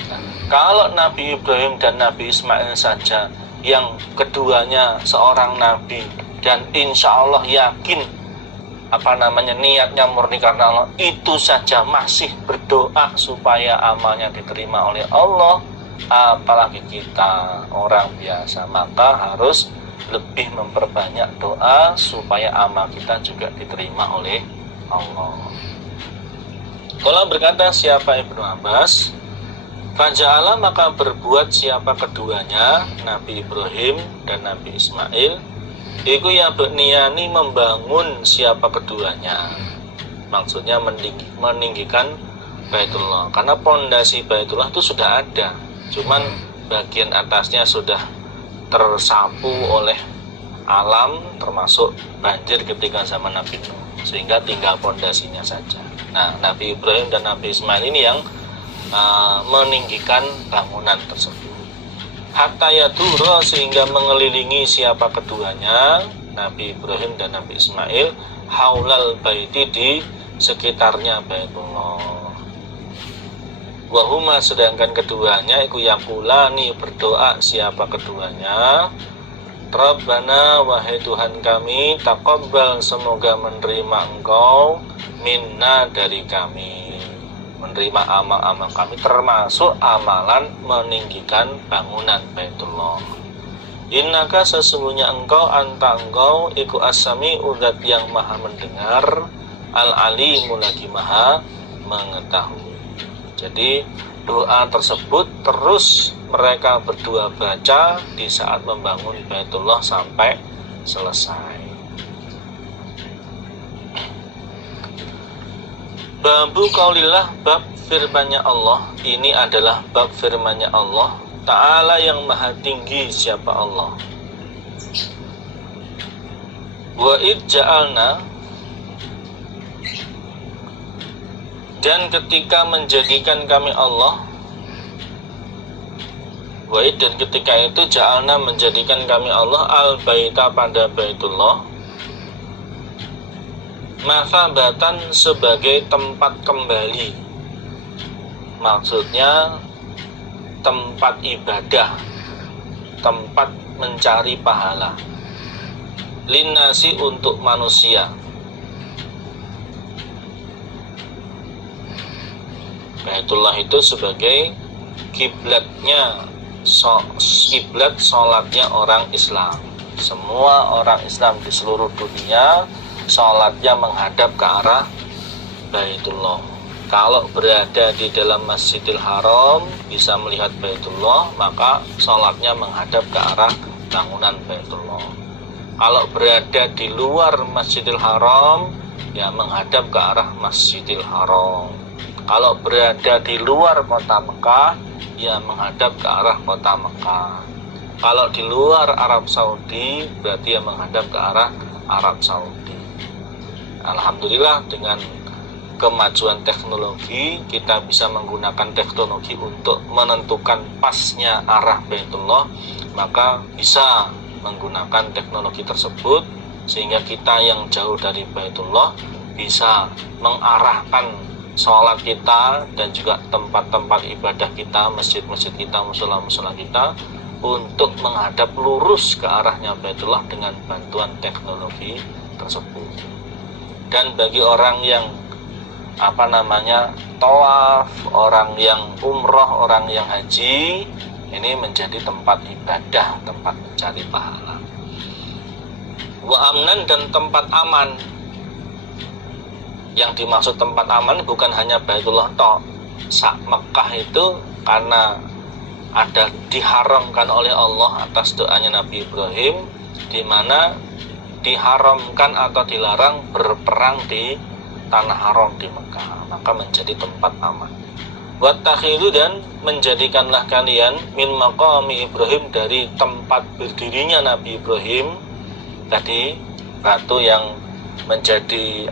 Nah, kalau Nabi Ibrahim dan Nabi Ismail saja, yang keduanya seorang nabi dan insya Allah yakin niatnya murni karena Allah, itu saja masih berdoa supaya amalnya diterima oleh Allah, apalagi kita orang biasa, maka harus lebih memperbanyak doa supaya amal kita juga diterima oleh Allah. Qala berkata siapa Ibnu Abbas, faja'ala maka berbuat siapa keduanya, Nabi Ibrahim dan Nabi Ismail, iku ya bniyani membangun siapa keduanya. Maksudnya meninggikan Baitullah, karena pondasi Baitullah itu sudah ada, cuman bagian atasnya sudah tersapu oleh alam, termasuk banjir ketika zaman Nabi Nuh, sehingga tinggal pondasinya saja. Nah, Nabi Ibrahim dan Nabi Ismail ini yang meninggikan bangunan tersebut. Hatta yadura, sehingga mengelilingi siapa keduanya, Nabi Ibrahim dan Nabi Ismail, haulal baiti, di sekitarnya Baitullah. Wahuma, sedangkan keduanya iku yaqulani, berdoa siapa keduanya, Rabbana, wahai Tuhan kami, taqabbal, semoga menerima Engkau, minna, dari kami, menerima amal-amal kami, termasuk amalan meninggikan bangunan Baitullah. Innaka, sesungguhnya Engkau, anta Engkau, iku as-sami, udzat yang maha mendengar, al-alimu, lagi maha mengetahui. Jadi doa tersebut terus mereka berdua baca di saat membangun Baitullah sampai selesai. Babu qaulillah, bab firman-Nya Allah. Ini adalah bab firman-Nya Allah Ta'ala yang maha tinggi, siapa Allah. Wa id ja'alna, dan ketika menjadikan kami Allah, wa'id, dan ketika itu ja'alna, menjadikan kami Allah, al-baita, pada Baitullah, masabatan, sebagai tempat kembali, maksudnya tempat ibadah, tempat mencari pahala, linnasi, untuk manusia. Baitullah itu sebagai kiblatnya, kiblat sholatnya orang Islam. Semua orang Islam di seluruh dunia sholatnya menghadap ke arah Baitullah. Kalau berada di dalam Masjidil Haram bisa melihat Baitullah, maka sholatnya menghadap ke arah bangunan Baitullah. Kalau berada di luar Masjidil Haram, ya menghadap ke arah Masjidil Haram. Kalau berada di luar kota Mekah, ya menghadap ke arah kota Mekah. Kalau di luar Arab Saudi, berarti ya menghadap ke arah Arab Saudi. Alhamdulillah, dengan kemajuan teknologi, kita bisa menggunakan teknologi untuk menentukan pasnya arah Baitullah, maka bisa menggunakan teknologi tersebut, sehingga kita yang jauh dari Baitullah bisa mengarahkan sholat kita dan juga tempat-tempat ibadah kita, masjid-masjid kita, mushola-mushola kita, untuk menghadap lurus ke arahnya Baitullah dengan bantuan teknologi tersebut. Dan bagi orang yang tawaf, orang yang umroh, orang yang haji, ini menjadi tempat ibadah, tempat mencari pahala. Wa amnan, dan tempat aman. Yang dimaksud tempat aman bukan hanya Baitullah tok. Mekah itu karena ada diharamkan oleh Allah atas doanya Nabi Ibrahim, di mana diharamkan atau dilarang berperang di tanah haram di Mekah, maka menjadi tempat aman. Wattakhidhu, dan menjadikanlah kalian min maqami Ibrahim, dari tempat berdirinya Nabi Ibrahim tadi, batu yang menjadi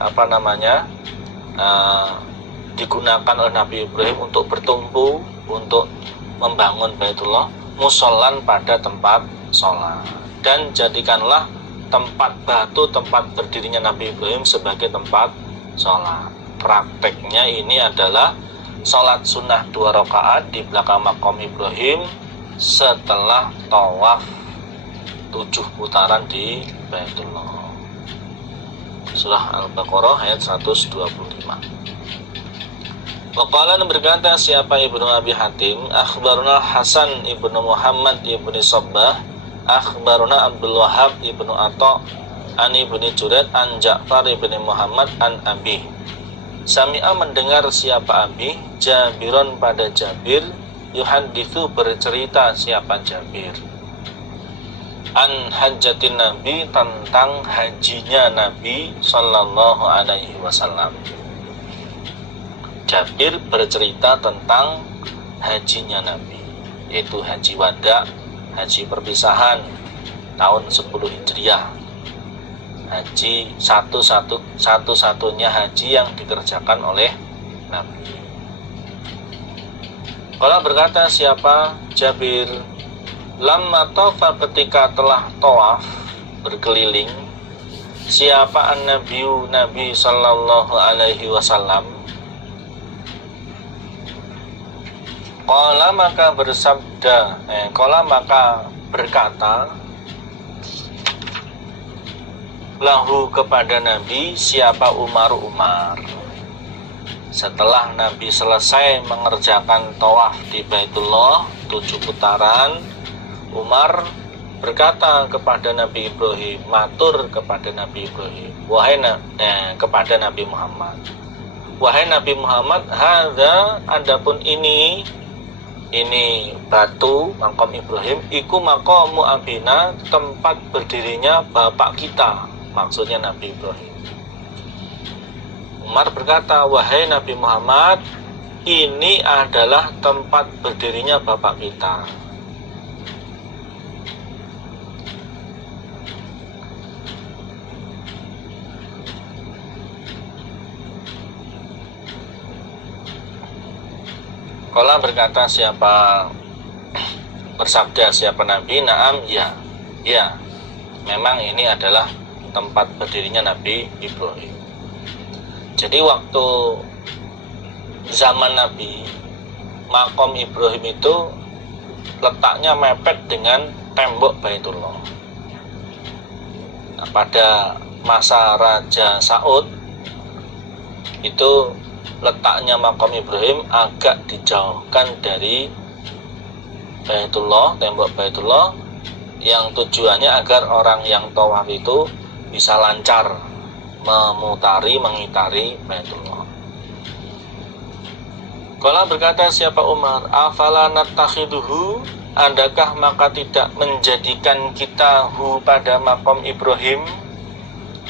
digunakan oleh Nabi Ibrahim untuk bertumpu untuk membangun Baitullah, musollan, pada tempat sholat. Dan jadikanlah tempat batu, tempat berdirinya Nabi Ibrahim sebagai tempat sholat. Prakteknya ini adalah sholat sunnah 2 rakaat di belakang makom Ibrahim setelah tawaf 7 putaran di Baitullah. Surah Al-Baqarah ayat 125. Waqala, berkata siapa Ibnu Abi Hatim, akhbaruna Hasan ibnu Muhammad ibnu Sabbah, akhbaruna Abdul Wahab ibnu Atha, an ibnu Juraid, an Ja'far ibnu Muhammad, an Abi. Sami'a, mendengar siapa Abi, Jabiron, pada Jabir, yuhaditsu, bercerita siapa Jabir, an hajjatin Nabi, tentang hajinya Nabi sallallahu alaihi wasallam. Jabir bercerita tentang hajinya Nabi, yaitu haji wada, haji perpisahan tahun 10 Hijriah. Haji satu-satunya haji yang dikerjakan oleh Nabi. Kalau berkata siapa Jabir, lamma tafa, ketika telah tawaf berkeliling, siapa an-nabiyyu, Nabi sallallahu alaihi wasallam, qala, maka bersabda, maka berkata, lahu, kepada Nabi, siapa Umar. Setelah Nabi selesai mengerjakan tawaf di Baitullah 7 putaran, Umar berkata kepada Nabi Ibrahim, matur kepada Nabi Ibrahim, kepada Nabi Muhammad, wahai Nabi Muhammad, hadza, adapun ini batu makom Ibrahim, iku maqamu abina, tempat berdirinya bapak kita, maksudnya Nabi Ibrahim. Umar berkata, wahai Nabi Muhammad, ini adalah tempat berdirinya bapak kita. Kala, berkata siapa, bersabda siapa Nabi, na'am, ya, memang ini adalah tempat berdirinya Nabi Ibrahim. Jadi waktu zaman Nabi, makom Ibrahim itu letaknya mepet dengan tembok Baitullah. Nah, pada masa Raja Saud itu letaknya makom Ibrahim agak dijauhkan dari Baitullah, tembok Baitullah, yang tujuannya agar orang yang tawaf itu bisa lancar mengitari Baitullah. Kala, berkata siapa Umar, afala nattakhiduhu, adakah maka tidak menjadikan kita hu pada makom Ibrahim,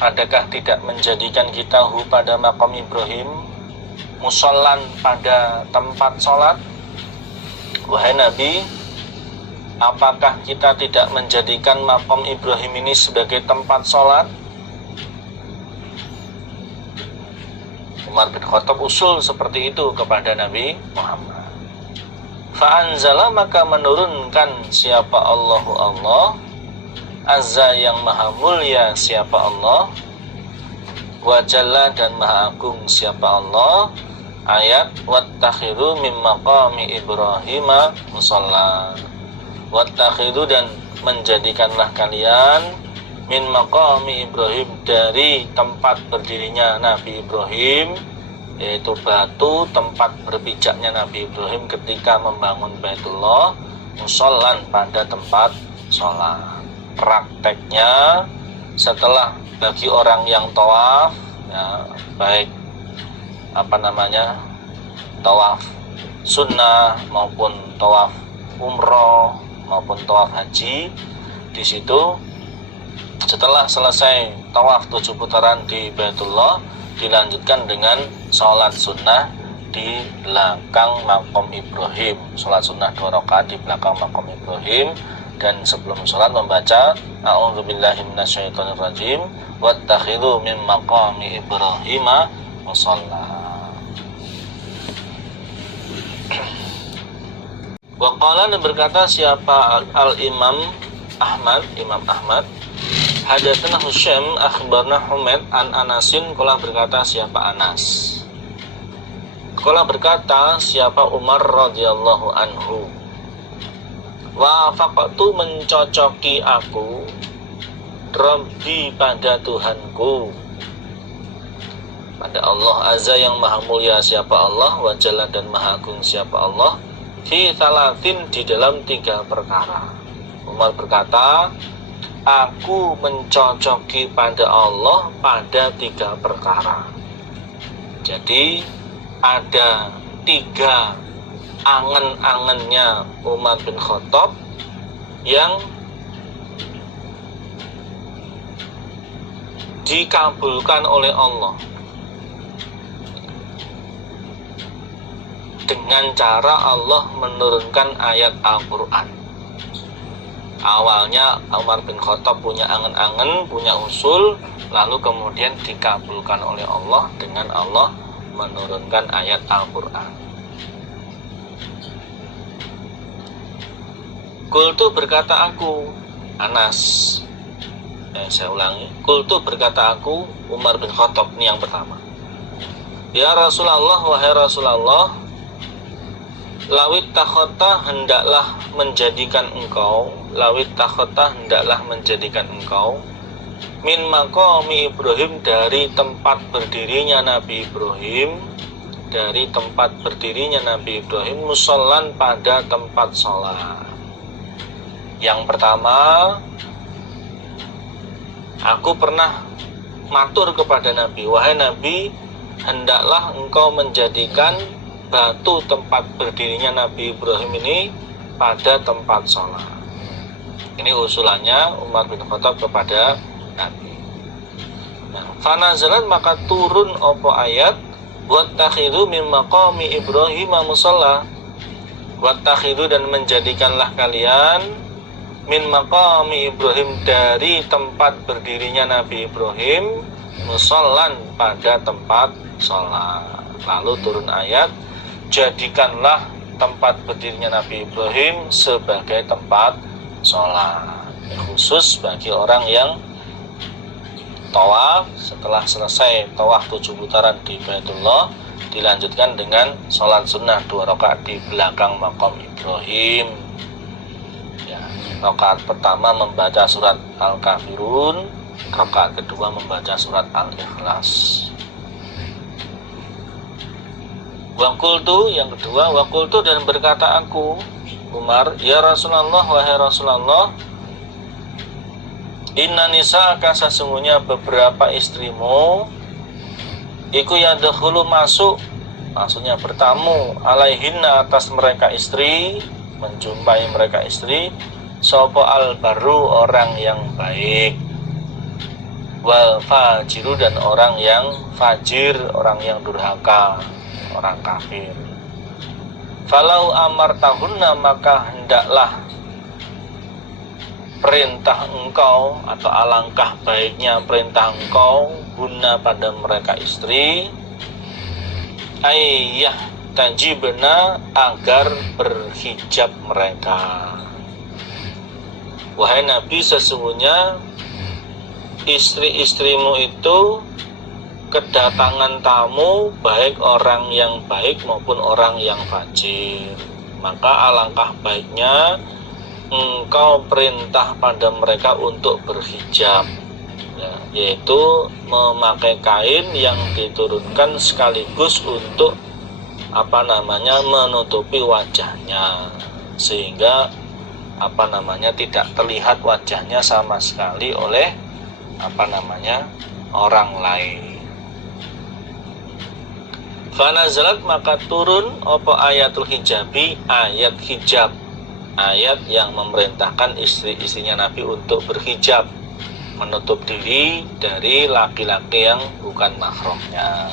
adakah tidak menjadikan kita hu pada makom Ibrahim, musollan, pada tempat sholat. Wahai Nabi, apakah kita tidak menjadikan makom Ibrahim ini sebagai tempat sholat? Umar bin Khattab usul seperti itu kepada Nabi Muhammad. Fa'anzala, maka menurunkan siapa Allah, azza, yang maha mulia siapa Allah, wa jalla, dan maha agung siapa Allah, ayat wattakhiru min maqami Ibrahim musalla. Wattakhiru, dan menjadikanlah kalian min maqami Ibrahim, dari tempat berdirinya Nabi Ibrahim, yaitu batu tempat berpijaknya Nabi Ibrahim ketika membangun Baitullah, musollan pada tempat sholat. Prakteknya setelah bagi orang yang tawaf, ya, baik tawaf sunnah maupun tawaf umroh maupun tawaf haji, di situ setelah selesai tawaf 7 putaran di Baitullah dilanjutkan dengan sholat sunnah di belakang maqam Ibrahim. Sholat sunnah 2 rakaat di belakang maqam Ibrahim, dan sebelum sholat membaca a'udzubillahi minasyaitonirrajim wattakhidhu min maqami Ibrahima musalla. Waqala, dan berkata siapa Imam Ahmad, hadatsana Husaim akhbarna Humaid an Anasin, qala berkata siapa Anas, qala berkata siapa Umar radhiyallahu anhu, wa faqatu mencocoki aku Rabbi pada Tuhanku, pada Allah azza yang maha mulia siapa Allah, wa jalla dan maha agung siapa Allah, fi salatin di dalam 3 perkara. Umar berkata, aku mencocoki pada Allah pada 3 perkara. Jadi ada 3 angen-angennya Umar bin Khattab yang dikabulkan oleh Allah dengan cara Allah menurunkan ayat Al-Quran. Awalnya Umar bin Khattab punya angen-angen, punya usul, lalu kemudian dikabulkan oleh Allah dengan Allah menurunkan ayat Al-Quran. Qultu berkata aku, Anas, saya ulangi, Qultu berkata aku, Umar bin Khattab, ini yang pertama, ya Rasulullah, wahai Rasulullah, lawit takhota hendaklah menjadikan engkau, min maqami Ibrahim, dari tempat berdirinya Nabi Ibrahim, musollan pada tempat sholat. Yang pertama, aku pernah matur kepada Nabi, wahai Nabi, hendaklah engkau menjadikan batu tempat berdirinya Nabi Ibrahim ini pada tempat sholat. Ini usulannya Umar bin Khattab kepada Nabi. Fanazalan, maka turun opo ayat, wattakhidhu min maqami Ibrahim musalla, wattakhidhu dan menjadikanlah kalian min maqami Ibrahim dari tempat berdirinya Nabi Ibrahim, musallan pada tempat sholat. Lalu turun ayat, jadikanlah tempat berdirinya Nabi Ibrahim sebagai tempat sholat, khusus bagi orang yang tawaf. Setelah selesai tawaf 7 putaran di Baitullah, dilanjutkan dengan sholat sunnah 2 rakaat di belakang maqam Ibrahim. Ya, rakaat pertama membaca surat Al-Kafirun, rakaat kedua membaca surat Al-Ikhlas. Waqultu, yang kedua, waqultu dan berkata aku Umar, ya Rasulullah, wahai Rasulullah, inna nisa'aka, sesungguhnya beberapa istrimu, iku yadkhulu masuk, maksudnya bertamu, alaihinna atas mereka istri, menjumpai mereka istri, sopo al-baru orang yang baik, wal fajiru dan orang yang fajir, orang yang durhaka, orang kafir. Falau amartahunna, maka hendaklah perintah engkau, atau alangkah baiknya perintah engkau, guna pada mereka istri, ayyah tajibna, agar berhijab mereka. Wahai Nabi, sesungguhnya istri-istrimu itu kedatangan tamu, baik orang yang baik maupun orang yang fajir. Maka alangkah baiknya engkau perintah pada mereka untuk berhijab, ya, yaitu memakai kain yang diturunkan sekaligus untuk menutupi wajahnya, sehingga tidak terlihat wajahnya sama sekali oleh orang lain. Fanazalat, maka turun apa ayatul hijabi, ayat hijab, ayat yang memerintahkan istri-istrinya Nabi untuk berhijab, menutup diri dari laki-laki yang bukan mahramnya.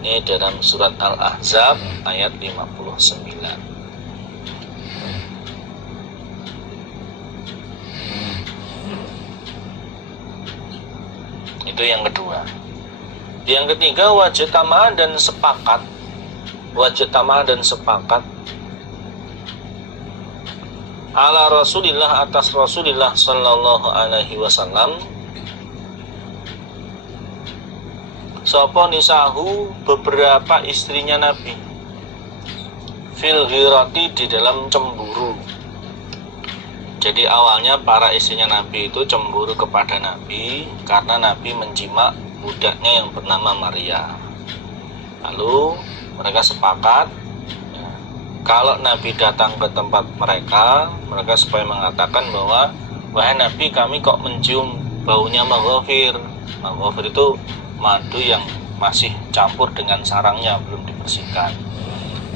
Ini dalam surat Al-Ahzab ayat 59. Itu yang kedua. Yang ketiga, wajib tamah dan sepakat ala Rasulillah, atas Rasulillah sallallahu alaihi wasallam, sapa nisahu, beberapa istrinya Nabi, fil ghirati, di dalam cemburu. Jadi awalnya para istrinya Nabi itu cemburu kepada Nabi karena Nabi menjima budaknya yang bernama Maria. Lalu mereka sepakat, kalau Nabi datang ke tempat mereka supaya mengatakan bahwa, wahai Nabi, kami kok mencium baunya maghfir. Maghfir itu madu yang masih campur dengan sarangnya, belum dibersihkan.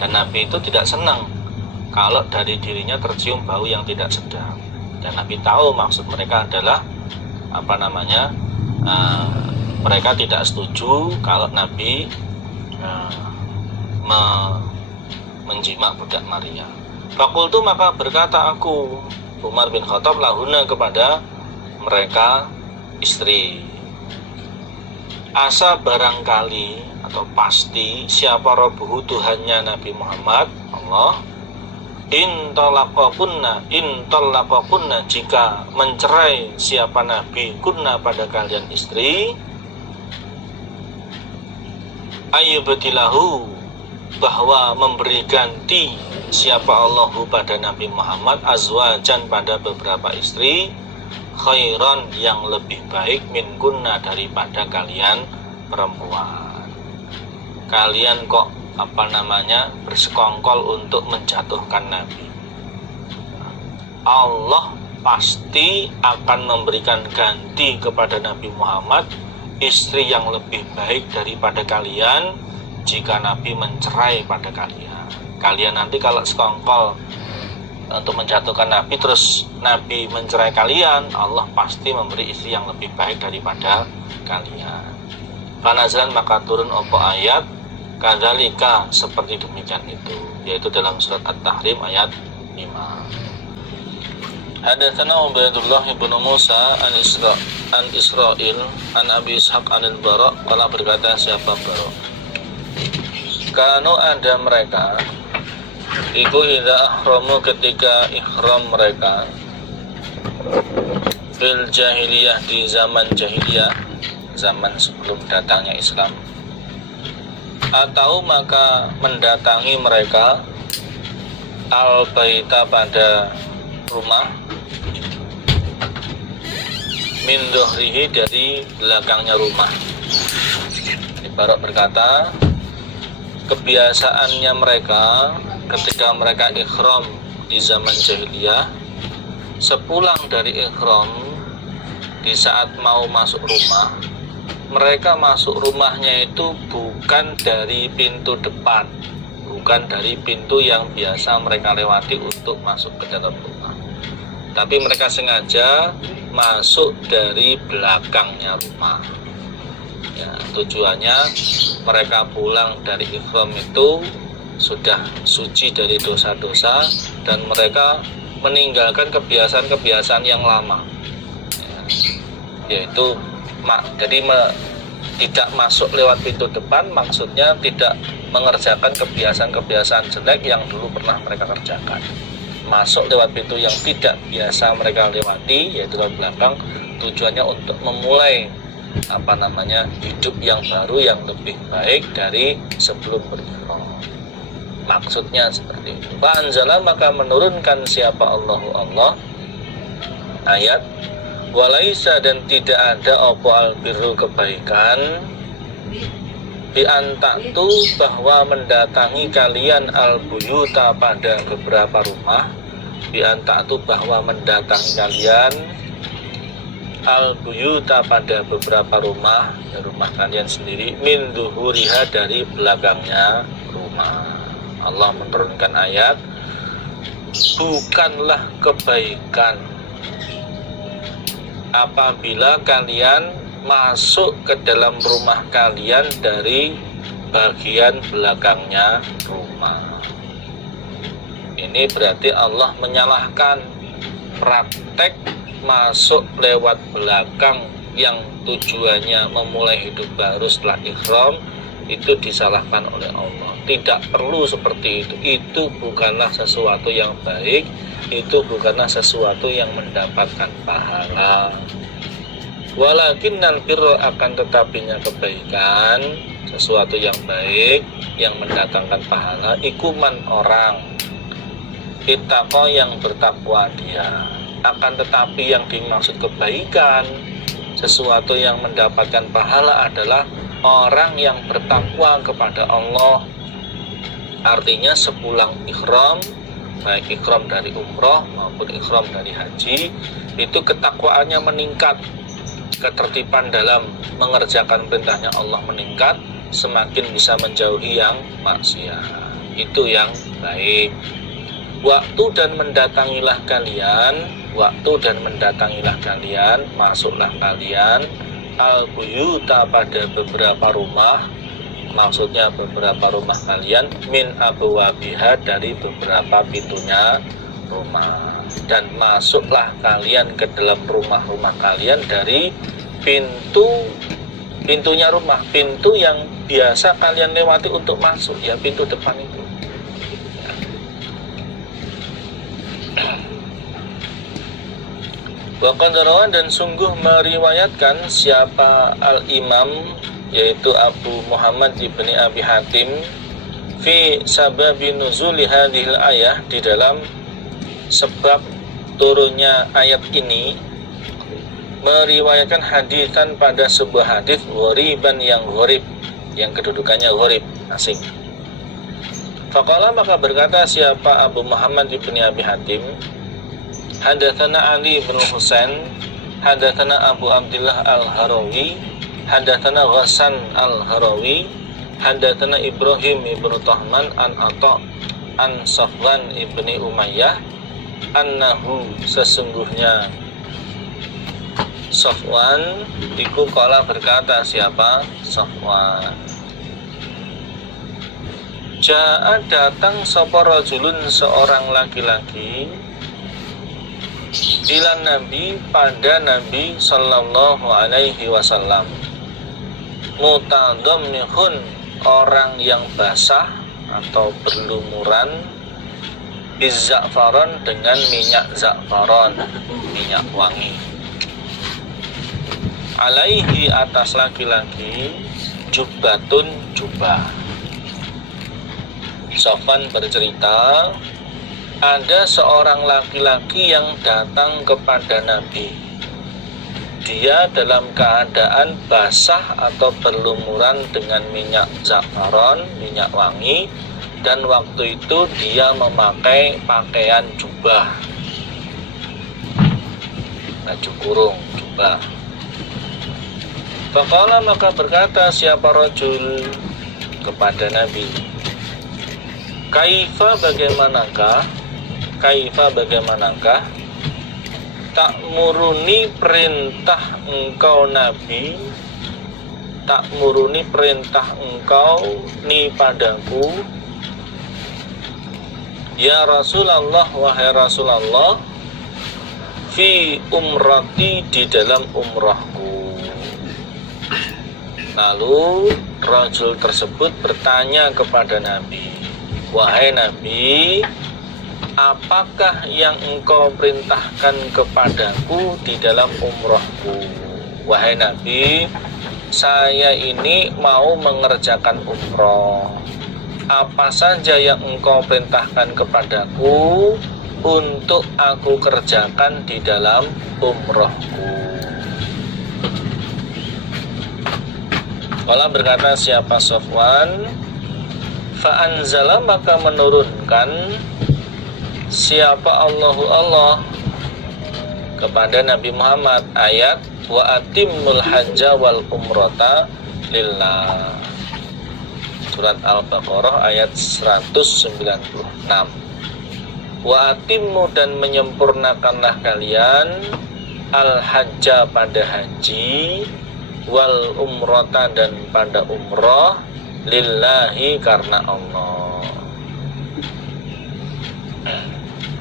Dan Nabi itu tidak senang kalau dari dirinya tercium bau yang tidak sedap. Dan Nabi tahu maksud mereka adalah mereka tidak setuju kalau Nabi menjima budak Maria. Fakultu, maka berkata aku, Umar bin Khattab, lahuna, kepada mereka istri, asa barangkali atau pasti, siapa Rabbuhu, Tuhannya Nabi Muhammad, Allah, in talaqakunna, jika mencerai siapa Nabi, kunna, pada kalian istri, ayyubtilahu, bahwa memberi ganti siapa Allahu pada Nabi Muhammad, azwajan, pada beberapa istri, khairan, yang lebih baik, min kunna, daripada kalian perempuan. Kalian kok bersekongkol untuk menjatuhkan Nabi. Allah pasti akan memberikan ganti kepada Nabi Muhammad istri yang lebih baik daripada kalian jika Nabi mencerai pada kalian. Kalian nanti kalau sekongkol untuk menjatuhkan Nabi, terus Nabi mencerai kalian, Allah pasti memberi istri yang lebih baik daripada kalian. Fanazalan, maka turun opo ayat kadzalika, seperti demikian itu, yaitu dalam surat At-Tahrim ayat 5. Hadatsana Ubaidullah bin Musa an Israil an Abi Ishaq an al-Bara, qala, berkata siapa Bara, kanu, ada mereka, iku idza ahramu, ketika ihram mereka, fil jahiliyah, di zaman jahiliyah, zaman sebelum datangnya Islam, atau maka mendatangi mereka al-baita, pada rumah, min dhuhrihi, dari belakangnya rumah. Ibarat berkata, kebiasaannya mereka ketika mereka ihram di zaman jahiliyah, sepulang dari ihram, di saat mau masuk rumah, mereka masuk rumahnya itu bukan dari pintu depan, bukan dari pintu yang biasa mereka lewati untuk masuk ke dalam rumah, tapi mereka sengaja masuk dari belakangnya rumah. Ya, tujuannya mereka pulang dari ihram itu sudah suci dari dosa-dosa, dan mereka meninggalkan kebiasaan-kebiasaan yang lama, ya, yaitu jadi tidak masuk lewat pintu depan, maksudnya tidak mengerjakan kebiasaan-kebiasaan jelek yang dulu pernah mereka kerjakan. Masuk lewat pintu yang tidak biasa mereka lewati, yaitu lewat belakang, tujuannya untuk memulai hidup yang baru yang lebih baik dari sebelum berihram. Maksudnya seperti itu. Fa'anzala, maka menurunkan siapa Allah ayat, walaisa, dan tidak ada opo albirru, kebaikan, bi antaktu, bahwa mendatangi kalian albuyuta, pada beberapa rumah, bi anta'tu bahwa mendatangi kalian al-buyuta pada beberapa rumah, ya rumah kalian sendiri, min zuhuriha dari belakangnya rumah. Allah menurunkan ayat, bukanlah kebaikan apabila kalian masuk ke dalam rumah kalian dari bagian belakangnya rumah. Ini berarti Allah menyalahkan praktek masuk lewat belakang yang tujuannya memulai hidup baru setelah ihram, itu disalahkan oleh Allah. Tidak perlu seperti itu. Itu bukanlah sesuatu yang baik, itu bukanlah sesuatu yang mendapatkan pahala. Walakinnal birra, akan tetapinya kebaikan, sesuatu yang baik yang mendatangkan pahala, ikuman orang ittaqo yang bertakwa dia. Akan tetapi yang dimaksud kebaikan, sesuatu yang mendapatkan pahala adalah orang yang bertakwa kepada Allah. Artinya sepulang ihram, baik ihram dari umroh maupun ihram dari haji, itu ketakwaannya meningkat, ketertiban dalam mengerjakan perintahnya Allah meningkat, semakin bisa menjauhi yang maksiat. Itu yang baik. Waktu dan mendatangilah kalian, masuklah kalian al-buyuta pada beberapa rumah, maksudnya beberapa rumah kalian, min abwabiha dari beberapa pintunya rumah, dan masuklah kalian ke dalam rumah-rumah kalian dari pintunya rumah, pintu yang biasa kalian lewati untuk masuk, ya pintu depan itu. Waqadarawan, dan sungguh meriwayatkan siapa al-imam, yaitu Abu Muhammad ibni Abi Hatim, fi sababi nuzuli hadhil ayah, di dalam sebab turunnya ayat ini, meriwayatkan hadisan pada sebuah hadis ghoriban yang gharib, yang kedudukannya gharib, asing. Faqala, maka berkata siapa Abu Muhammad ibni Abi Hatim, hadatsana Ali bin Husain, hadatsana Abu Abdullah al-Harawi, hadatsana Ghassan al-Harawi, hadatsana Ibrahim ibn Tahman an Atha an Safwan ibni Umayyah, annahu, sesungguhnya Safwan iku qala, berkata siapa Safwan, ja'a, datang sapa rajulun, seorang laki-laki, ila Nabi, pada Nabi sallallahu alaihi wasallam, mutadhammihun, orang yang basah atau berlumuran, bizza'faron, dengan minyak za'faron, minyak wangi, alaihi, atas laki-laki, jubbatun, jubah. Sofwan bercerita, ada seorang laki-laki yang datang kepada Nabi. Dia dalam keadaan basah atau berlumuran dengan minyak za'faron, minyak wangi, dan waktu itu dia memakai pakaian jubah, baju kurung, jubah. Faqala, maka berkata siapa rajul kepada Nabi, kaifa, bagaimanakah takmuruni, perintah engkau Nabi, takmuruni, perintah engkau ni padaku, ya Rasulullah, wahai Rasulullah, fi umrati, di dalam umrahku. Lalu rajul tersebut bertanya kepada Nabi, wahai Nabi, apakah yang engkau perintahkan kepadaku di dalam umrohku? Wahai Nabi, saya ini mau mengerjakan umroh. Apa saja yang engkau perintahkan kepadaku untuk aku kerjakan di dalam umrohku? Kala, berkata siapa Safwan, fa'anzala, maka menurunkan siapa Allahu Allah kepada Nabi Muhammad. Ayat wa atimmul hajja wal umrata lillah. Surat Al-Baqarah ayat 196. Wa atimmu, dan menyempurnakanlah kalian al-hajja pada haji, wal umrata, dan pada umrah, lillahi, karena Allah.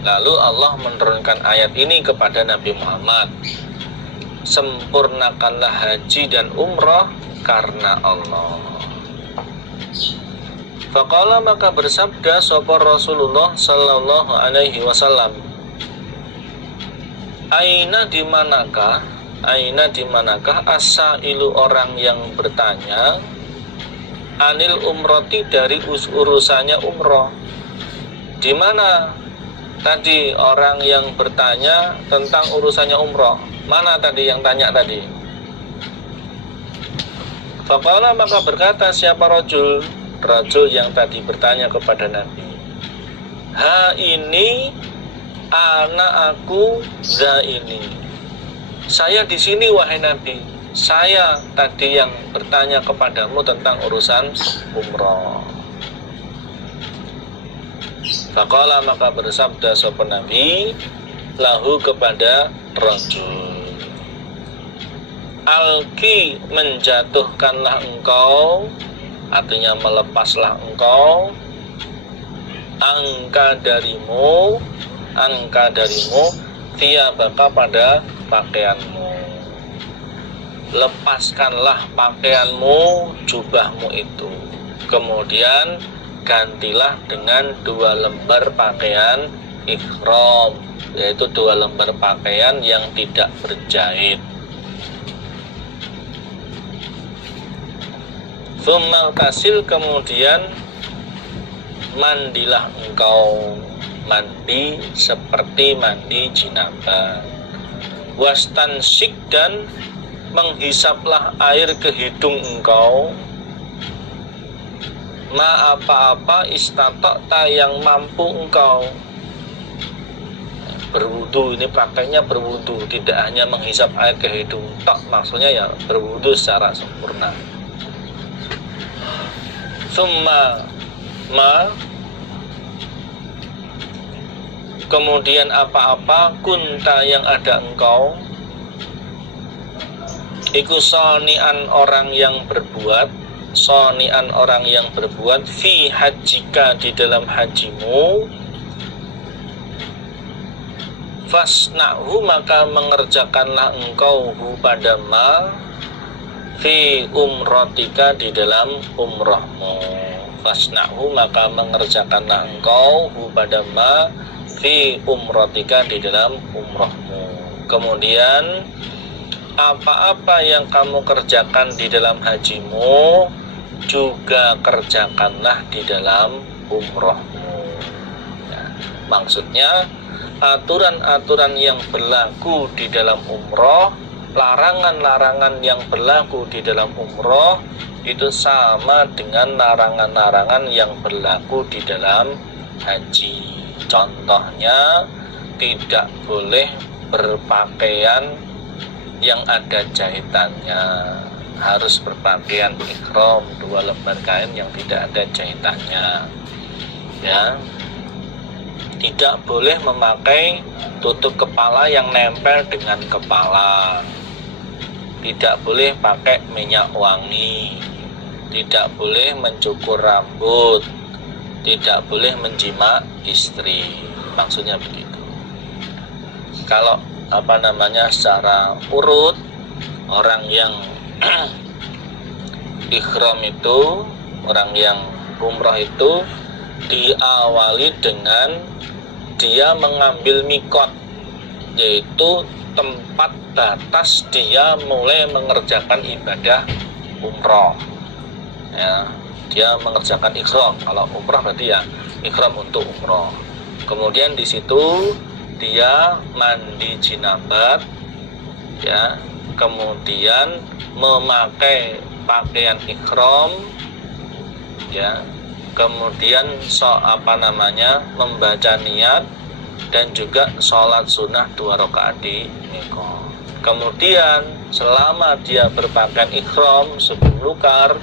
Lalu Allah menurunkan ayat ini kepada Nabi Muhammad, sempurnakanlah haji dan umrah karena Allah. Faqala, maka bersabda sapa Rasulullah sallallahu alaihi wasallam, Aina dimanakah asailu, orang yang bertanya, anil umroti, dari urusannya umroh. Di mana tadi orang yang bertanya tentang urusannya umroh? Mana tadi yang tanya tadi? Faqala, maka berkata siapa rajul yang tadi bertanya kepada Nabi, ha ini anak aku, za ini saya di sini wahai Nabi, saya tadi yang bertanya kepadamu tentang urusan umroh. Faqala, maka bersabda sapa Nabi lahu kepada rajul, alki, menjatuhkanlah engkau, artinya melepaslah engkau, angka darimu thiyabaka, pada pakaianmu. Lepaskanlah pakaianmu, jubahmu itu, kemudian gantilah dengan 2 lembar pakaian ihram, yaitu 2 lembar pakaian yang tidak berjahit. Tsumma tasil, kemudian mandilah engkau, mandi seperti mandi jinabah. Wastansik, dan menghisaplah air ke hidung engkau, ma apa-apa istata'ta, yang mampu engkau. Berwudu, ini prakteknya berwudu, tidak hanya menghisap air ke hidung tok, maksudnya ya berwudu secara sempurna. Summa ma, kemudian apa-apa, kunta, yang ada engkau, iku sonian, orang yang berbuat, fi hajjika, di dalam hajimu, fasna'hu, maka mengerjakanlah engkau hu pada ma, fi umrotika, di dalam umrohmu. Fasna'hu, maka mengerjakanlah engkau hu pada ma, fi umrotika, di dalam umrohmu. Kemudian apa-apa yang kamu kerjakan di dalam hajimu, juga kerjakanlah di dalam umrohmu. Ya, maksudnya aturan-aturan yang berlaku di dalam umroh, larangan-larangan yang berlaku di dalam umroh, itu sama dengan larangan-larangan yang berlaku di dalam haji. Contohnya, tidak boleh berpakaian yang ada jahitannya, harus berpakaian ihram, 2 lembar kain yang tidak ada jahitannya. Ya, tidak boleh memakai tutup kepala yang nempel dengan kepala, tidak boleh pakai minyak wangi, tidak boleh mencukur rambut, tidak boleh menjima istri. Maksudnya begitu. Kalau secara urut, orang yang ihram itu, orang yang umrah itu diawali dengan dia mengambil mikot, yaitu tempat batas dia mulai mengerjakan ibadah umrah. Ya, dia mengerjakan ihram. Kalau umrah berarti ya ihram untuk umrah. Kemudian di situ dia mandi jinabat, ya, kemudian memakai pakaian ihram, ya, kemudian membaca niat, dan juga sholat sunnah 2 rakaat di mikot. Kemudian selama dia berpakaian ihram sebelum nukar,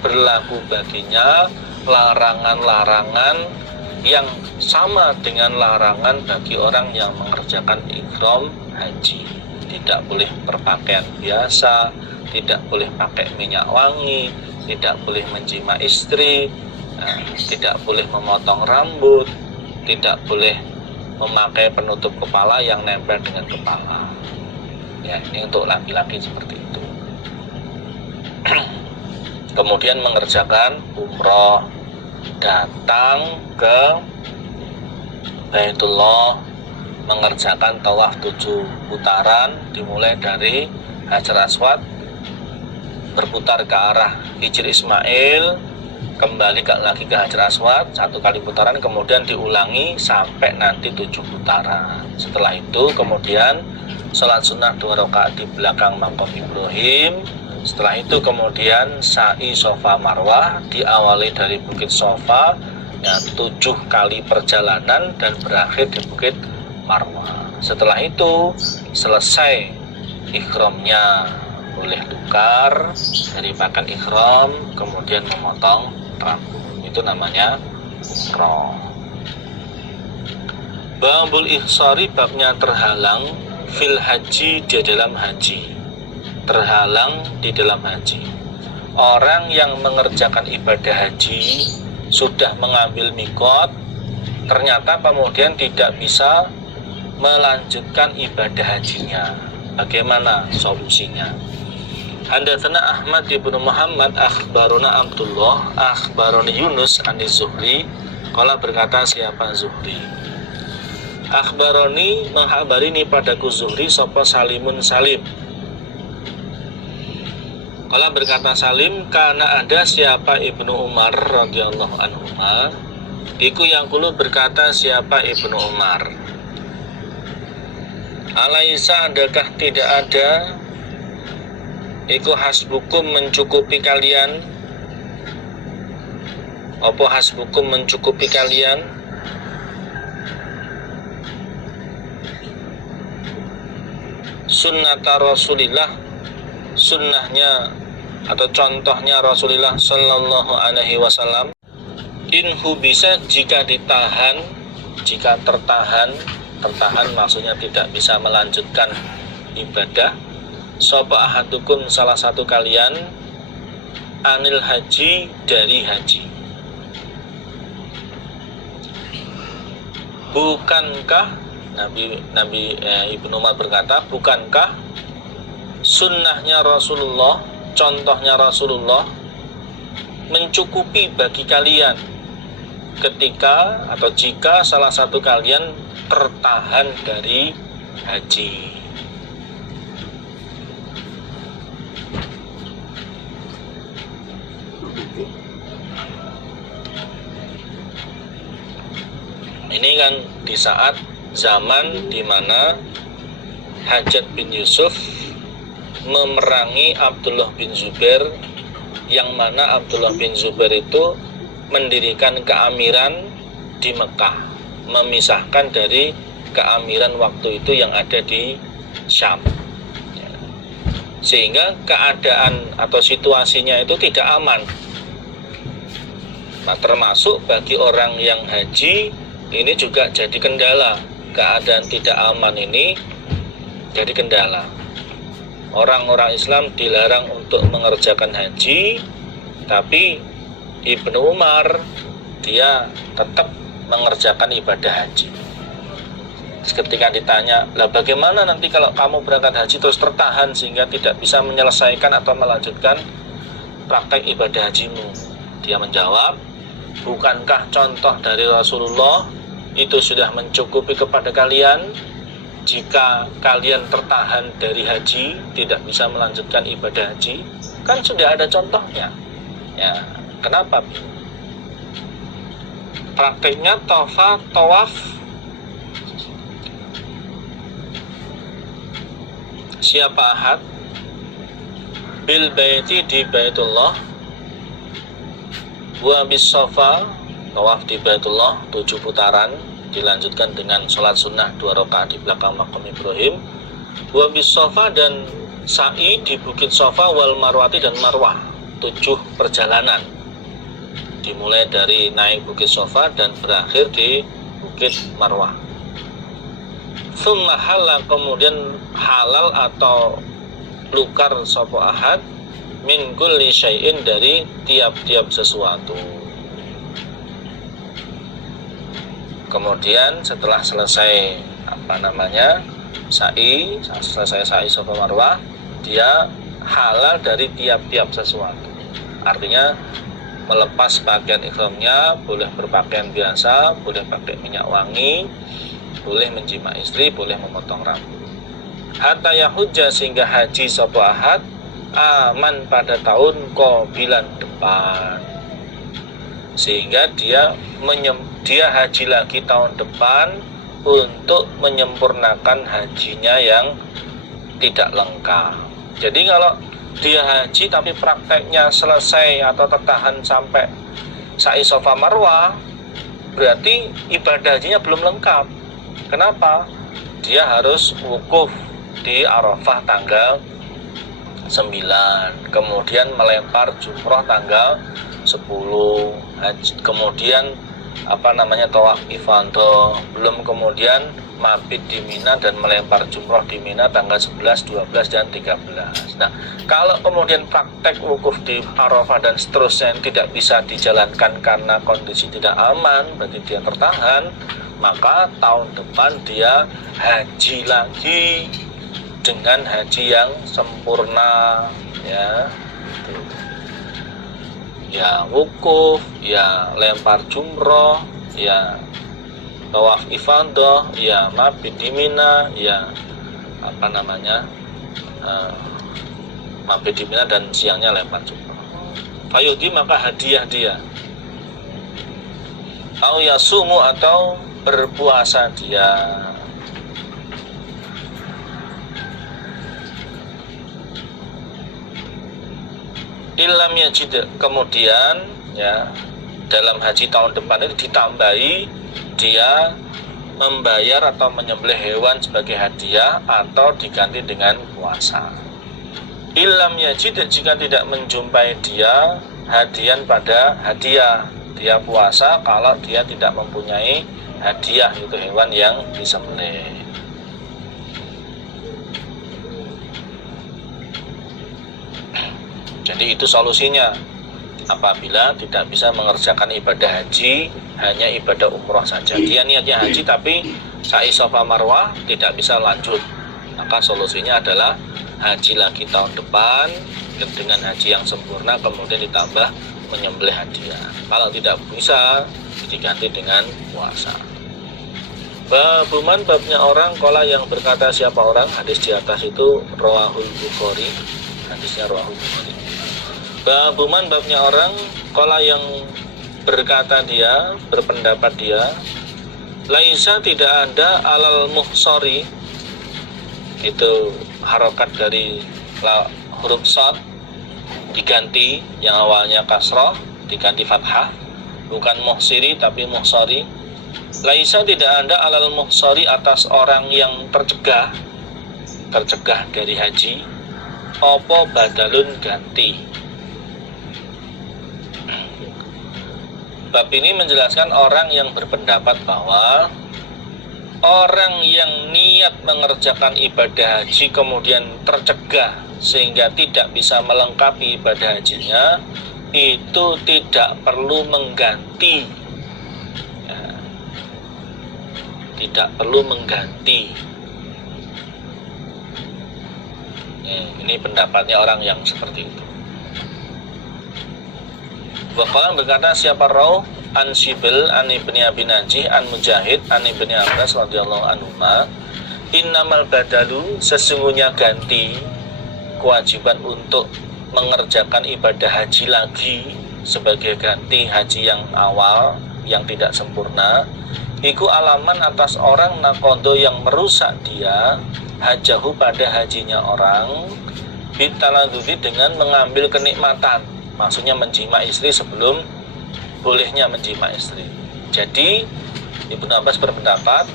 berlaku baginya larangan-larangan yang sama dengan larangan bagi orang yang mengerjakan ihram haji. Tidak boleh berpakaian biasa, tidak boleh pakai minyak wangi, tidak boleh menjima istri, tidak boleh memotong rambut, tidak boleh memakai penutup kepala yang nempel dengan kepala. Ya, ini untuk laki-laki seperti itu. Kemudian mengerjakan umroh, datang ke Baitullah, mengerjakan tawaf 7 putaran, dimulai dari Hajar Aswad, berputar ke arah Hijr Ismail, kembali lagi ke Hajar Aswad 1 kali putaran, kemudian diulangi sampai nanti 7 putaran. Setelah itu kemudian sholat sunnah 2 rakaat di belakang maqam Ibrahim. Setelah itu kemudian sa'i Safa Marwah, diawali dari Bukit Safa, 7 kali perjalanan dan berakhir di Bukit Marwah. Setelah itu selesai ihramnya, boleh tukar dari pakaian ihram, kemudian memotong rambut. Itu namanya umroh. Babul ihsari, babnya terhalang fil haji, di dalam haji. Terhalang di dalam haji. Orang yang mengerjakan ibadah haji sudah mengambil mikot, ternyata kemudian tidak bisa melanjutkan ibadah hajinya. Bagaimana solusinya? Hadatsana Ahmad ibnu Muhammad akhbaruna Abdullah akhbaroni Yunus anis Zuhri. Qala, berkata siapa Zuhri, akhbaroni, menghabarini padaku Zuhri sapa Salimun Salim. Qala, berkata Salim, karena ada siapa Ibnu Umar radhiyallahu anhuma, iku yang kulu, berkata siapa Ibnu Umar, alaisa, adakah tidak ada, iku hasbukum, mencukupi kalian, apa hasbukum, mencukupi kalian, sunnata Rasulillah, sunnahnya atau contohnya Rasulullah sallallahu alaihi wasallam, inhu, bisa jika ditahan, jika tertahan maksudnya tidak bisa melanjutkan ibadah, sapa ahadukum, salah satu kalian, anil haji, dari haji. Bukankah Ibnu Umar berkata, bukankah sunnahnya Rasulullah, contohnya Rasulullah, mencukupi bagi kalian ketika atau jika salah satu kalian tertahan dari haji. Ini kan di saat zaman di mana Hajjaj bin Yusuf memerangi Abdullah bin Zubair, yang mana Abdullah bin Zubair itu mendirikan keamiran di Mekah, memisahkan dari keamiran waktu itu yang ada di Syam, sehingga keadaan atau situasinya itu tidak aman. Nah, termasuk bagi orang yang haji ini juga jadi kendala. Keadaan tidak aman ini jadi kendala. Orang-orang Islam dilarang untuk mengerjakan haji, tapi Ibnu Umar dia tetap mengerjakan ibadah haji. Ketika ditanya, lah bagaimana nanti kalau kamu berangkat haji terus tertahan sehingga tidak bisa menyelesaikan atau melanjutkan praktek ibadah hajimu? Dia menjawab, bukankah contoh dari Rasulullah itu sudah mencukupi kepada kalian jika kalian tertahan dari haji, tidak bisa melanjutkan ibadah haji? Kan sudah ada contohnya. Ya, kenapa? Prakteknya tawaf siapa ahad bil baiti, di Baitullah, wa bis Safa, tawaf di Baitullah 7 putaran, dilanjutkan dengan sholat sunnah 2 rakaat di belakang makam Ibrahim. Wa bis Shafa, dan sa'i di Bukit Shafa, wal Marwati, dan Marwah, 7 perjalanan, dimulai dari naik Bukit Shafa dan berakhir di Bukit Marwah. Tsumma halal, kemudian halal atau lukar sapa ahad min kulli syai'in, dari tiap-tiap sesuatu. Kemudian setelah selesai sa'i, selesai sa'i Safa Marwah, dia halal dari tiap-tiap sesuatu. Artinya melepas pakaian ihramnya, boleh berpakaian biasa, boleh pakai minyak wangi, boleh menjima istri, boleh memotong rambut. Hatta yahujja, sehingga haji sapa ahad aman pada tahun qabilan depan, sehingga dia haji lagi tahun depan untuk menyempurnakan hajinya yang tidak lengkap. Jadi kalau dia haji tapi prakteknya selesai atau tertahan sampai sa'i Safa Marwah, berarti ibadah hajinya belum lengkap. Kenapa? Dia harus wukuf di Arafah tanggal 9, kemudian melempar jumroh tanggal 10, kemudian tawaf ifadah, belum kemudian mabit di Mina dan melempar jumroh di Mina tanggal 11, 12, dan 13. Nah, kalau kemudian praktek wukuf di Arafah dan seterusnya tidak bisa dijalankan karena kondisi tidak aman, berarti dia tertahan, maka tahun depan dia haji lagi dengan haji yang sempurna, ya. Ya wukuf, ya lempar jumroh, ya tawaf ifadah, ya mabit di Mina, ya mabit di Mina dan siangnya lempar jumroh. Fayudi, maka hadiah dia. Au yasumu, atau berpuasa dia. Ilam yajid, kemudian ya dalam haji tahun depan itu ditambahi dia membayar atau menyembelih hewan sebagai hadiah atau diganti dengan puasa. Ilam yajid, jika tidak menjumpai dia hadian pada hadiah, dia puasa kalau dia tidak mempunyai hadiah, itu hewan yang disembelih. Jadi itu solusinya apabila tidak bisa mengerjakan ibadah haji, hanya ibadah umroh saja. Dia niatnya haji tapi sa'i Safa Marwah tidak bisa lanjut, maka solusinya adalah haji lagi tahun depan dengan haji yang sempurna, kemudian ditambah menyembelih hadiah. Kalau tidak bisa, diganti dengan puasa. Babuman, babnya orang, qala yang berkata siapa orang, hadis di atas itu rawahul Bukhari, hadisnya rawahul Bukhari. Babuman, babnya orang, qala yang berkata dia, berpendapat dia, laisa, tidak ada, alal muhsori, itu harokat dari huruf shad diganti, yang awalnya kasroh diganti fathah, bukan muhsiri tapi muhsori. Laisa, tidak ada, alal muhsori, atas orang yang tercegah dari haji, opo badalun, ganti. Bab ini menjelaskan orang yang berpendapat bahwa orang yang niat mengerjakan ibadah haji kemudian tercegah sehingga tidak bisa melengkapi ibadah hajinya, itu tidak perlu mengganti, ya, tidak perlu mengganti. Ini pendapatnya orang yang seperti itu. Bakalan berkata siapa raw an Sibil an ibni Abi Najih an Mujahid an ibni Abbas radhiyallahu anhuma, innamal badalu, sesungguhnya ganti, kewajiban untuk mengerjakan ibadah haji lagi sebagai ganti haji yang awal yang tidak sempurna, iku alaman, atas orang nakodo yang merusak dia hajahu, pada hajinya orang, bitaladzubi, dengan mengambil kenikmatan, maksudnya menjima istri sebelum bolehnya menjima istri. Jadi Ibnu Abbas berpendapat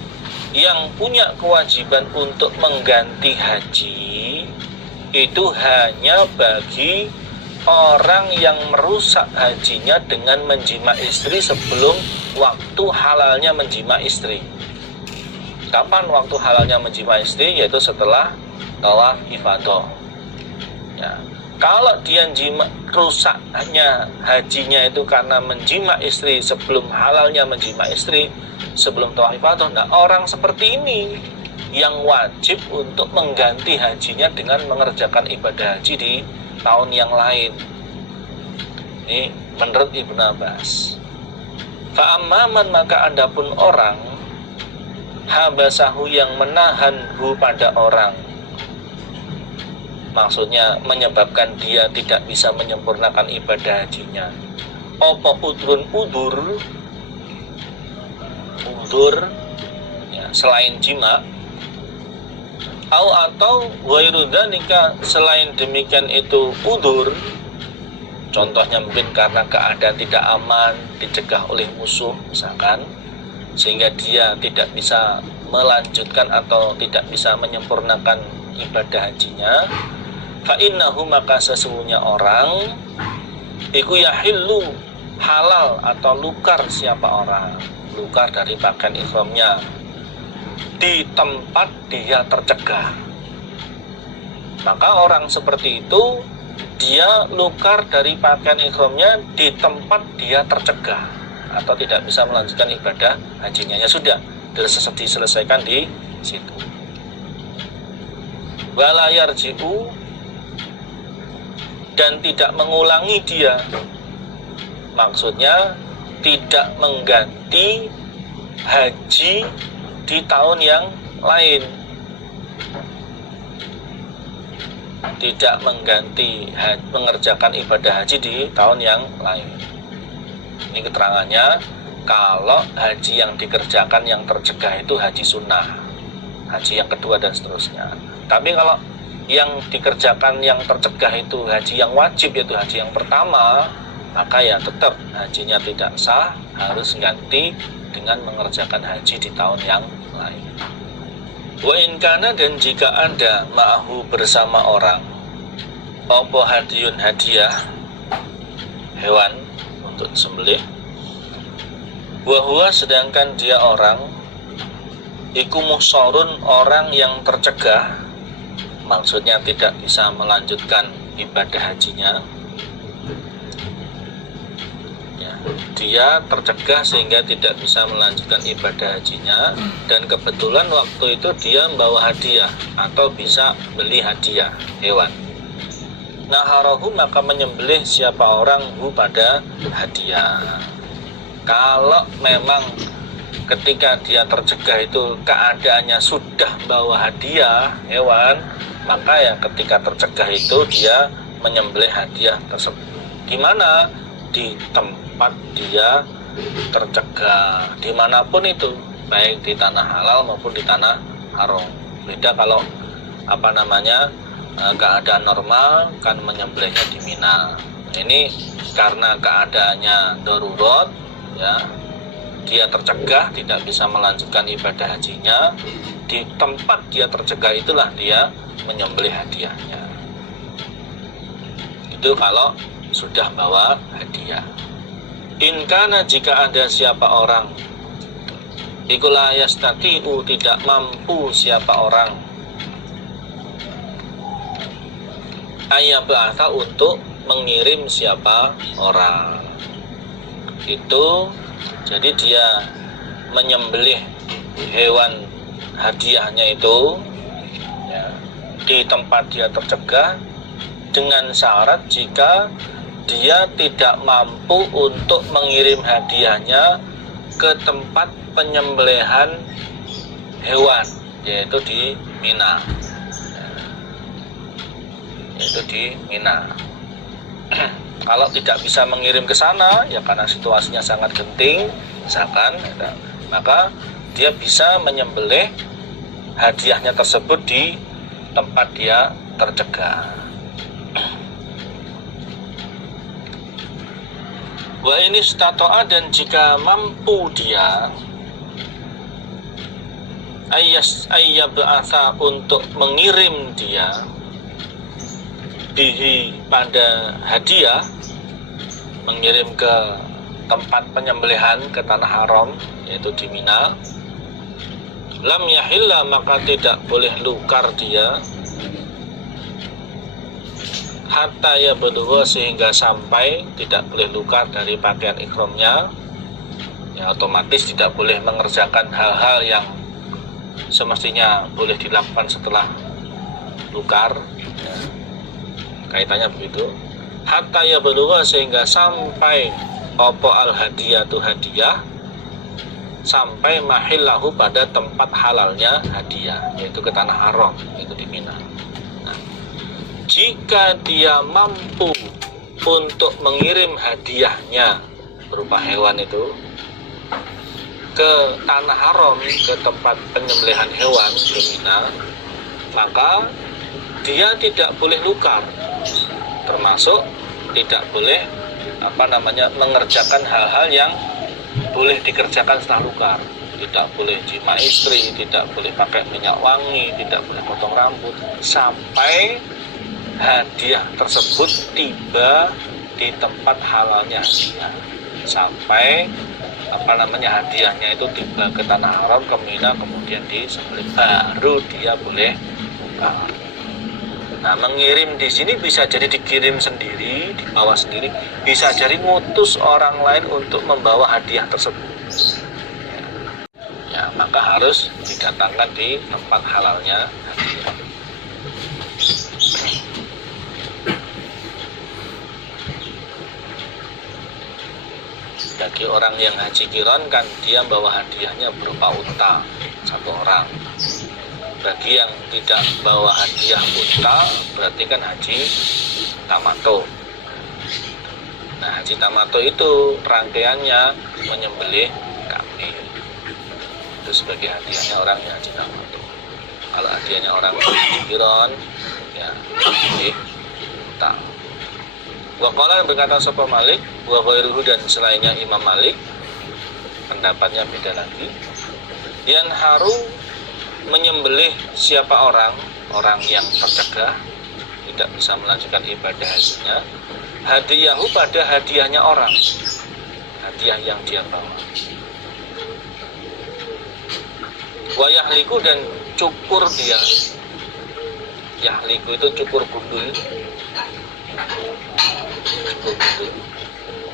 yang punya kewajiban untuk mengganti haji itu hanya bagi orang yang merusak hajinya dengan menjima istri sebelum waktu halalnya menjima istri. Kapan waktu halalnya menjima istri? Yaitu setelah tawaf ifadah. Ya. Kalau dia rusaknya hajinya itu karena menjima istri sebelum halalnya menjima istri, sebelum tawaf ifadah, nah orang seperti ini yang wajib untuk mengganti hajinya dengan mengerjakan ibadah haji di tahun yang lain. Ini menurut Ibnu Abbas. Fa'amman, maka adapun orang habasahu yang menahanhu pada orang, maksudnya menyebabkan dia tidak bisa menyempurnakan ibadah hajinya, apa udur ya, selain jima, atau ghairu dzalika, selain demikian itu udur, contohnya mungkin karena keadaan tidak aman, dicegah oleh musuh misalkan, sehingga dia tidak bisa melanjutkan atau tidak bisa menyempurnakan ibadah hajinya, fa innahu, maka sesungguhnya orang iku yahillu, halal atau lukar siapa orang, lukar dari pakaian ihramnya di tempat dia tercegah. Maka orang seperti itu dia lukar dari pakaian ihramnya di tempat dia tercegah atau tidak bisa melanjutkan ibadah hajinya, ya sudah diselesaikan di situ. Wala yarji'u, dan tidak mengulangi dia, maksudnya tidak mengganti haji di tahun yang lain, tidak mengganti mengerjakan ibadah haji di tahun yang lain. Ini keterangannya, kalau haji yang dikerjakan yang tercegah itu haji sunnah, haji yang kedua dan seterusnya. Tapi kalau yang dikerjakan yang tercegah itu haji yang wajib, yaitu haji yang pertama, maka ya tetap hajinya tidak sah, harus ganti dengan mengerjakan haji di tahun yang lain. Wa in kana, dan jika ada ma'ahu bersama orang apa hadiyun, hadiah hewan untuk sembelih, wa huwa, sedangkan dia orang iku muhsarun, orang yang tercegah, maksudnya tidak bisa melanjutkan ibadah hajinya, ya, dia tercegah sehingga tidak bisa melanjutkan ibadah hajinya, dan kebetulan waktu itu dia membawa hadiah atau bisa beli hadiah hewan. Naharahu, maka menyembelih siapa orang hu pada hadiah. Kalau memang ketika dia tercegah itu keadaannya sudah bawa hadiah hewan, maka ya ketika tercegah itu dia menyembelih hadiah tersebut. Gimana? Di tempat dia tercegah, dimanapun itu, baik di tanah halal maupun di tanah haram. Beda kalau keadaan normal kan menyembelihnya di Mina. Ini karena keadaannya darurat, ya, dia tercegah tidak bisa melanjutkan ibadah hajinya, di tempat dia tercegah itulah dia menyembelih hadiahnya. Itu kalau sudah bawa hadiah. In kana, jika ada siapa orang iku la yastati'u, tidak mampu siapa orang ayyab'atha, untuk mengirim siapa orang itu, jadi dia menyembelih hewan hadiahnya itu, ya, di tempat dia tercegah, dengan syarat jika dia tidak mampu untuk mengirim hadiahnya ke tempat penyembelihan hewan, yaitu di Mina, Kalau tidak bisa mengirim ke sana, ya karena situasinya sangat genting misalkan, maka dia bisa menyembelih hadiahnya tersebut di tempat dia tercegah. Wa ini stato'a, dan jika mampu dia ayyab'atsa untuk mengirim dia bihi pada hadiah, mengirim ke tempat penyembelihan, ke tanah haram yaitu di Mina. Lam yahilla, maka tidak boleh lukar dia, hatta yablugha, sehingga sampai tidak boleh lukar dari pakaian ihramnya. Ya, otomatis tidak boleh mengerjakan hal-hal yang semestinya boleh dilakukan setelah lukar, ya, kaitannya begitu. Hatta yablugha, sehingga sampai opo al hadiyatu hadiah, sampai mahillahu, pada tempat halalnya hadiah, yaitu ke tanah haram, yaitu di Mina. Nah, jika dia mampu untuk mengirim hadiahnya berupa hewan itu ke tanah haram, ke tempat penyembelihan hewan di Mina, maka dia tidak boleh lukar, termasuk tidak boleh mengerjakan hal-hal yang boleh dikerjakan setelah lukar. Tidak boleh jima istri, tidak boleh pakai minyak wangi, tidak boleh potong rambut, sampai hadiah tersebut tiba di tempat halalnya hadiah, sampai hadiahnya itu tiba ke tanah haram, ke Mina, kemudian disembelih, baru dia boleh lukar. Nah, mengirim di sini bisa jadi dikirim sendiri, dibawa sendiri, bisa jadi ngutus orang lain untuk membawa hadiah tersebut. Ya, maka harus didatangkan di tempat halalnya hadiah. Bagi orang yang haji qiron kan dia bawa hadiahnya berupa unta satu orang. Bagi yang tidak bawa hadiah unta, berarti kan haji tamato. Nah, haji tamato itu rangkaiannya menyembelih kambing. Itu sebagai hadiahnya orang yang haji tamato. Kalau hadiahnya orang haji qiron, ya menyembelih unta. Wa qala, berkata sapa Malik, wa ghairuhu, dan selainnya Imam Malik, pendapatnya beda lagi. Yang haru, menyembelih siapa orang yang tercegah, tidak bisa melanjutkan ibadah hajinya, hadiyahu, pada hadiahnya orang, hadiah yang dia bawa. Wa yahliku, dan cukur dia. Yahliku itu cukur gundul.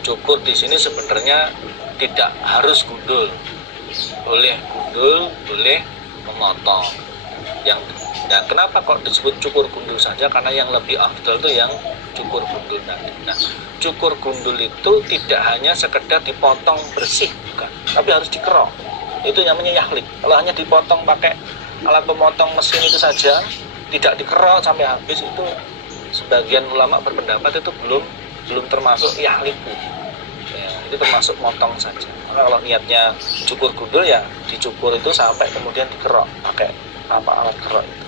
Cukur di sini sebenarnya tidak harus gundul, boleh gundul, boleh memotong. Nah, kenapa kok disebut cukur gundul saja? Karena yang lebih afdal itu yang cukur gundul tadi. Nah, cukur gundul itu tidak hanya sekedar dipotong bersih, bukan, tapi harus dikerok. Itu namanya yahlik. Kalau hanya dipotong pakai alat pemotong mesin itu saja, tidak dikerok sampai habis, itu sebagian ulama berpendapat itu belum termasuk yahliku. Ya, itu termasuk motong saja. Maka kalau niatnya cukur gundul, ya dicukur itu sampai kemudian dikerok pakai alat kerok itu.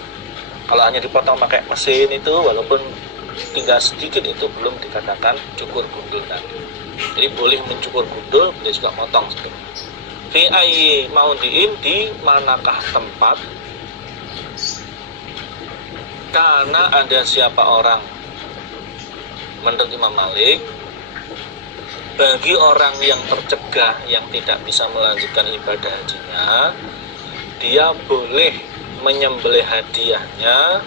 Kalau hanya dipotong pakai mesin itu, walaupun tinggal sedikit, itu belum dikatakan cukur gundul tadi. Jadi boleh mencukur gundul, boleh juga motong sebenarnya. Fi ayyi maudhi'in, di manakah tempat, karena ada siapa orang, menurut Imam Malik, bagi orang yang tercegah, yang tidak bisa melanjutkan ibadah hajinya, dia boleh menyembelih hadiahnya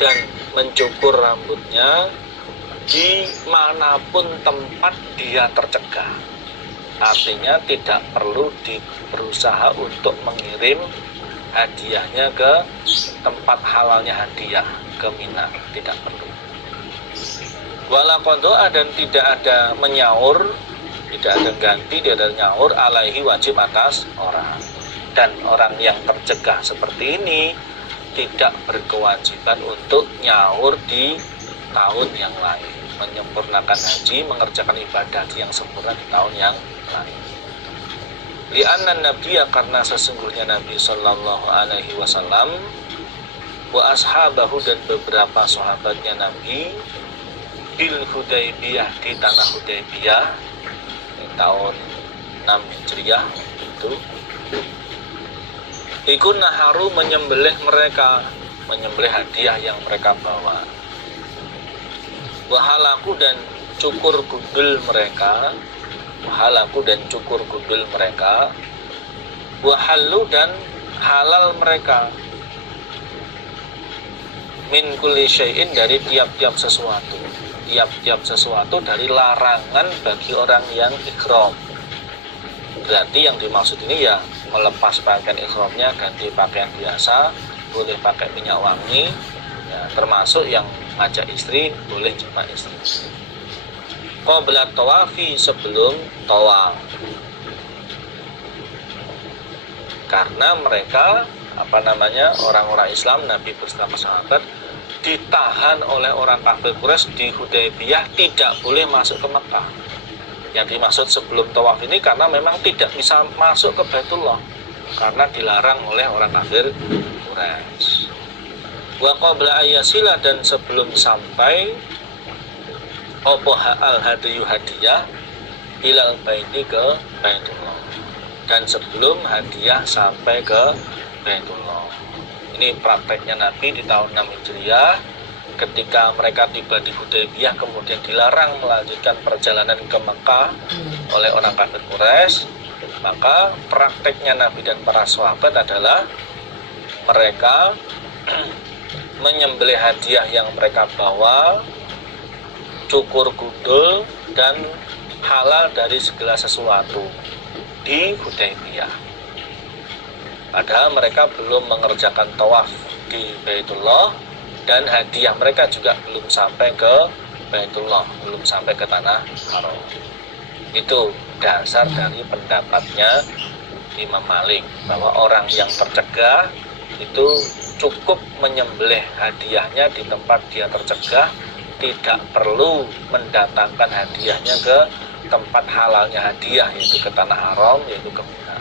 dan mencukur rambutnya di manapun tempat dia tercegah. Artinya tidak perlu berusaha untuk mengirim hadiahnya ke tempat halalnya hadiah, ke Mina, tidak perlu. Wala qadha, dan tidak ada menyaur, tidak ada ganti, tidak ada nyaur, alaihi, wajib atas orang. Dan orang yang tercegah seperti ini tidak berkewajiban untuk nyaur di tahun yang lain, menyempurnakan haji, mengerjakan ibadah yang sempurna di tahun yang lain. Li'anna nabiyya, karena sesungguhnya Nabi sallallahu alaihi wasallam, wa ashabahu, dan beberapa sahabatnya Nabi, bil Hudaybiyah, di tanah Hudaybiyah di tahun 6 Hijriah itu, iku naharu menyembelih mereka, menyembelih hadiah yang mereka bawa. Wahalaku dan cukur gundul mereka, wahalaku dan cukur gundul mereka, wahalu dan halal mereka, min kulli syai'in dari tiap-tiap sesuatu, tiap-tiap sesuatu dari larangan bagi orang yang ihram. Berarti yang dimaksud ini ya melepas pakaian ihramnya, ganti pakaian biasa, boleh pakai minyak wangi, ya, termasuk yang ngajak istri boleh cuma istri. Qabla tawafi, sebelum tawaf. Karena mereka orang-orang Islam, Nabi bersama sahabat ditahan oleh orang kafir Quraisy di Hudaybiyah, tidak boleh masuk ke Mekah. Yang dimaksud sebelum tawaf ini karena memang tidak bisa masuk ke Baitullah karena dilarang oleh orang kafir Quraisy. Wa qabla ayasila, dan sebelum sampai al hadiyu hadiyah ilal baiti, ke Baitullah, dan sebelum hadiah sampai ke Baitullah. Ini prakteknya Nabi di tahun 6 Hijriah. Ketika mereka tiba di Hudaybiyah kemudian dilarang melanjutkan perjalanan ke Mekah oleh orang kafir Quraisy, maka prakteknya Nabi dan para sahabat adalah mereka menyembelih hadiah yang mereka bawa, cukur gundul dan halal dari segala sesuatu di Hudaybiyah. Padahal mereka belum mengerjakan tawaf di Baitullah, dan hadiah mereka juga belum sampai ke Baitullah, belum sampai ke tanah haram. Itu dasar dari pendapatnya Imam Malik, bahwa orang yang tercegah itu cukup menyembelih hadiahnya di tempat dia tercegah, tidak perlu mendatangkan hadiahnya ke tempat halalnya hadiah, yaitu ke tanah haram, yaitu ke Mina,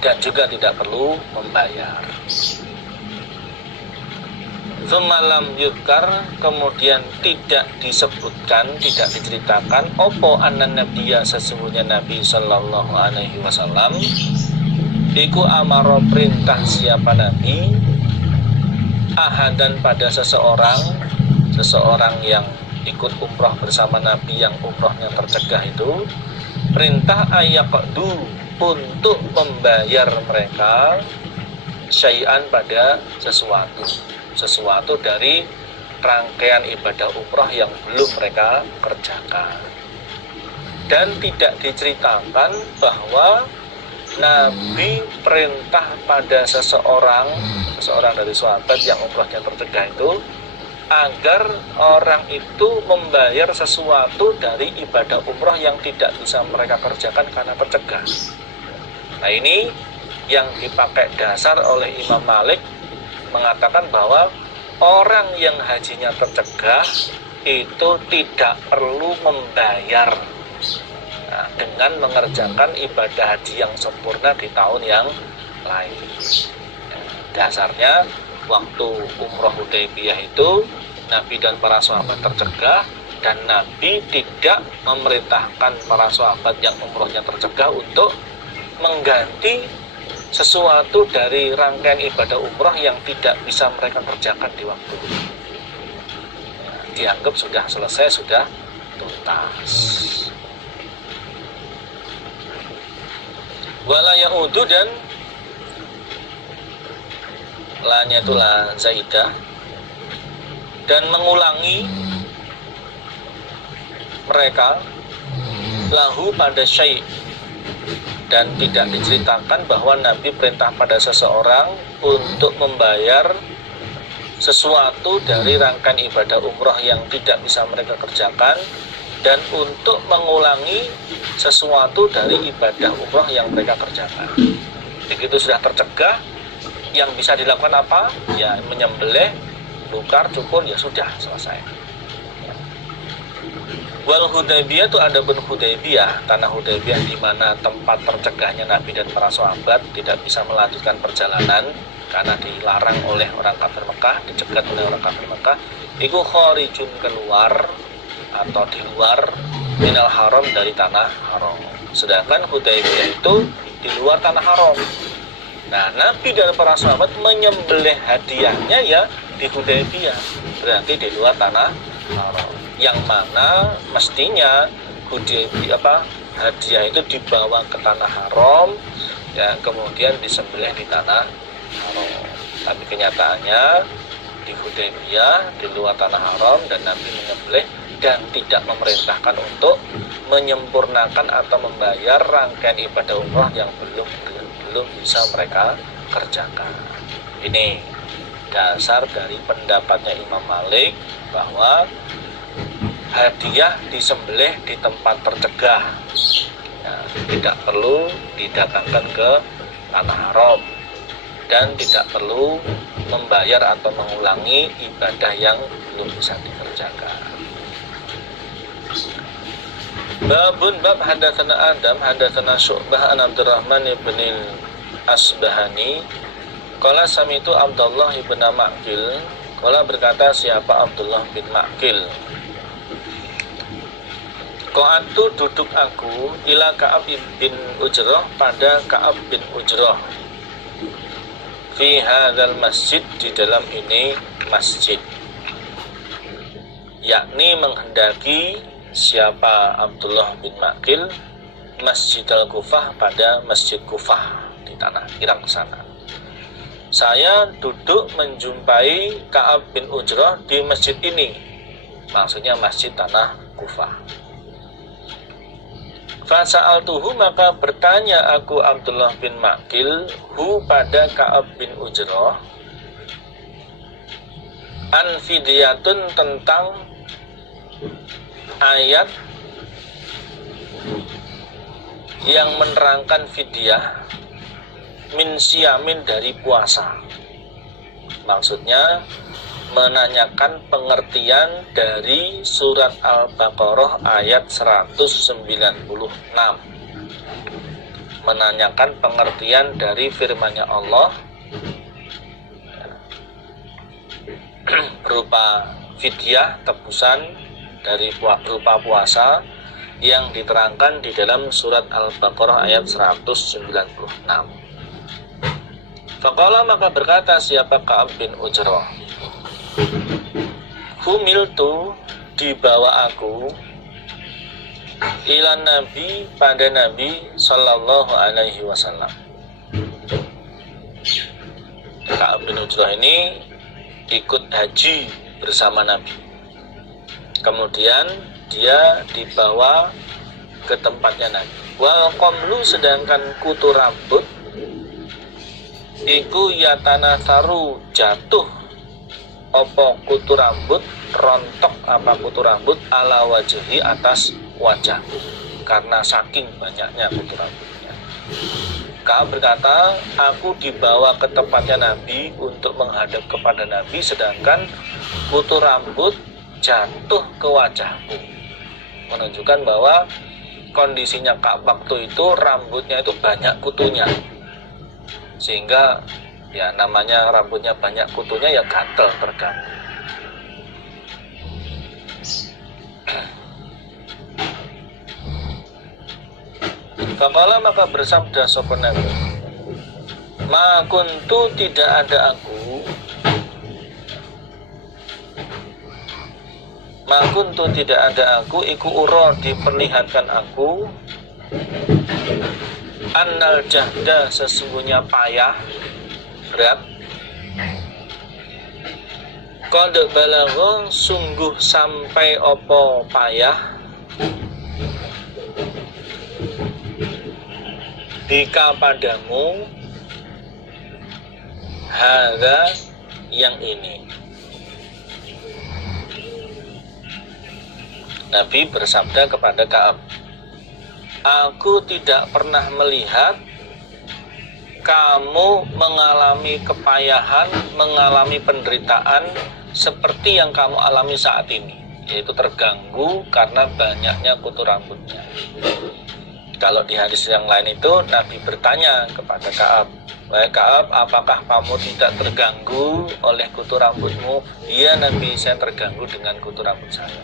dan juga tidak perlu membayar. Semalam yudkar, kemudian tidak disebutkan, tidak diceritakan opo anan nabiya, sesungguhnya Nabi Sallallahu Alaihi Wasallam iku amaro, perintah siapa Nabi, ahadan pada seseorang yang ikut umroh bersama Nabi yang umrohnya tercegah itu, perintah ayaqdu, untuk membayar mereka syai'an, pada sesuatu dari rangkaian ibadah umroh yang belum mereka kerjakan. Dan tidak diceritakan bahwa Nabi perintah pada seseorang dari sahabat yang umrohnya tercegah itu agar orang itu membayar sesuatu dari ibadah umroh yang tidak bisa mereka kerjakan karena tercegah. Nah, ini yang dipakai dasar oleh Imam Malik, mengatakan bahwa orang yang hajinya tercegah itu tidak perlu membayar, nah, dengan mengerjakan ibadah haji yang sempurna di tahun yang lain. Dasarnya waktu umroh Hudaybiyah itu Nabi dan para sahabat tercegah, dan Nabi tidak memerintahkan para sahabat yang umrohnya tercegah untuk mengganti sesuatu dari rangkaian ibadah umroh yang tidak bisa mereka kerjakan di waktu itu. Dianggap sudah selesai, sudah tuntas. Wala ya'udu, dan lanya itu la zaidah, dan mengulangi mereka lahu pada syai', dan tidak diceritakan bahwa Nabi perintah pada seseorang untuk membayar sesuatu dari rangkaian ibadah umroh yang tidak bisa mereka kerjakan, dan untuk mengulangi sesuatu dari ibadah umroh yang mereka kerjakan. Begitu sudah tercegah, yang bisa dilakukan apa? Ya menyembelih, bukar, cukur, ya sudah selesai. Wal Hudaybiyah itu adapun Hudaybiyah, tanah Hudaybiyah di mana tempat tercegahnya Nabi dan para sahabat tidak bisa melanjutkan perjalanan karena dilarang oleh orang kafir Mekah, dicegat oleh orang kafir Mekah. Iku khorijun, keluar atau di luar minal haram, dari tanah haram. Sedangkan Hudaybiyah itu di luar tanah haram. Nah, Nabi dan para sahabat menyembelih hadiahnya ya di Hudaybiyah, berarti di luar tanah haram. Yang mana mestinya hadiah itu dibawa ke tanah haram, ya kemudian disembelih di tanah haram. Tapi kenyataannya di Hudaybiyah di luar tanah haram, dan Nabi menyembelih dan tidak memerintahkan untuk menyempurnakan atau membayar rangkaian ibadah umrah yang belum bisa mereka kerjakan. Ini dasar dari pendapatnya Imam Malik bahwa hadiah disembelih di tempat tercegah, ya, tidak perlu didatangkan ke tanah haram, dan tidak perlu membayar atau mengulangi ibadah yang belum bisa dikerjakan. Babun bab hadatsana Adam hadatsana Syu'bah an Abdurrahman ibn Asbahani qala sami'tu Abdullah ibn Ma'qil qala berkata siapa Abdullah bin Ma'qil qa'atu duduk aku ila Ka'ab bin Ujrah pada Ka'ab bin Ujrah fi hadzal masjid di dalam ini masjid, yakni menghendaki siapa Abdullah bin Ma'qil Masjid Al-Kufah pada Masjid Kufah di tanah Irak sana. Saya duduk menjumpai Ka'ab bin Ujrah di masjid ini, maksudnya masjid tanah Kufah. Fasa'altuhu, maka bertanya aku Abdullah bin Ma'qil hu pada Ka'ab bin Ujrah an fidyatun, tentang ayat yang menerangkan fidyah min siyamin, dari puasa. Maksudnya menanyakan pengertian dari surat Al-Baqarah ayat 196, menanyakan pengertian dari firman-Nya Allah berupa fidyah, tebusan dari berupa puasa yang diterangkan di dalam surat Al-Baqarah ayat 196. Faqala, maka berkata siapa Ka'ab bin Ujrah, humiltu, dibawa aku ila Nabi, pada Nabi sallallahu alaihi wasallam. Ka'ab bin Ujrah ini ikut haji bersama Nabi. Kemudian dia dibawa ke tempatnya Nabi. Wal qamlu, sedangkan kutu rambut iku yatana saru, jatuh opo kutu rambut, rontok apa kutu rambut ala wajhi, atas wajah, karena saking banyaknya kutu rambutnya. Ka'ab berkata, aku dibawa ke tempatnya Nabi untuk menghadap kepada Nabi, sedangkan kutu rambut jatuh ke wajahku, menunjukkan bahwa kondisinya Ka'ab waktu itu rambutnya itu banyak kutunya, sehingga ya namanya rambutnya banyak kutunya ya gatel, terganggu. Faqala, maka bersabda sopan Nabi, ma kuntu, tidak ada aku, ma kuntu, tidak ada aku, iku uro, diperlihatkan aku, annal jahda, sesungguhnya payah, berat, qad balagha, sungguh sampai opo payah, bika padamu, hadza, yang ini. Nabi bersabda kepada Ka'ab, aku tidak pernah melihat kamu mengalami kepayahan, mengalami penderitaan seperti yang kamu alami saat ini, yaitu terganggu karena banyaknya kutu rambutnya. Kalau di hadis yang lain itu Nabi bertanya kepada Ka'ab, wahai Ka'ab, apakah kamu tidak terganggu oleh kutu rambutmu? Iya Nabi, saya terganggu dengan kutu rambut saya.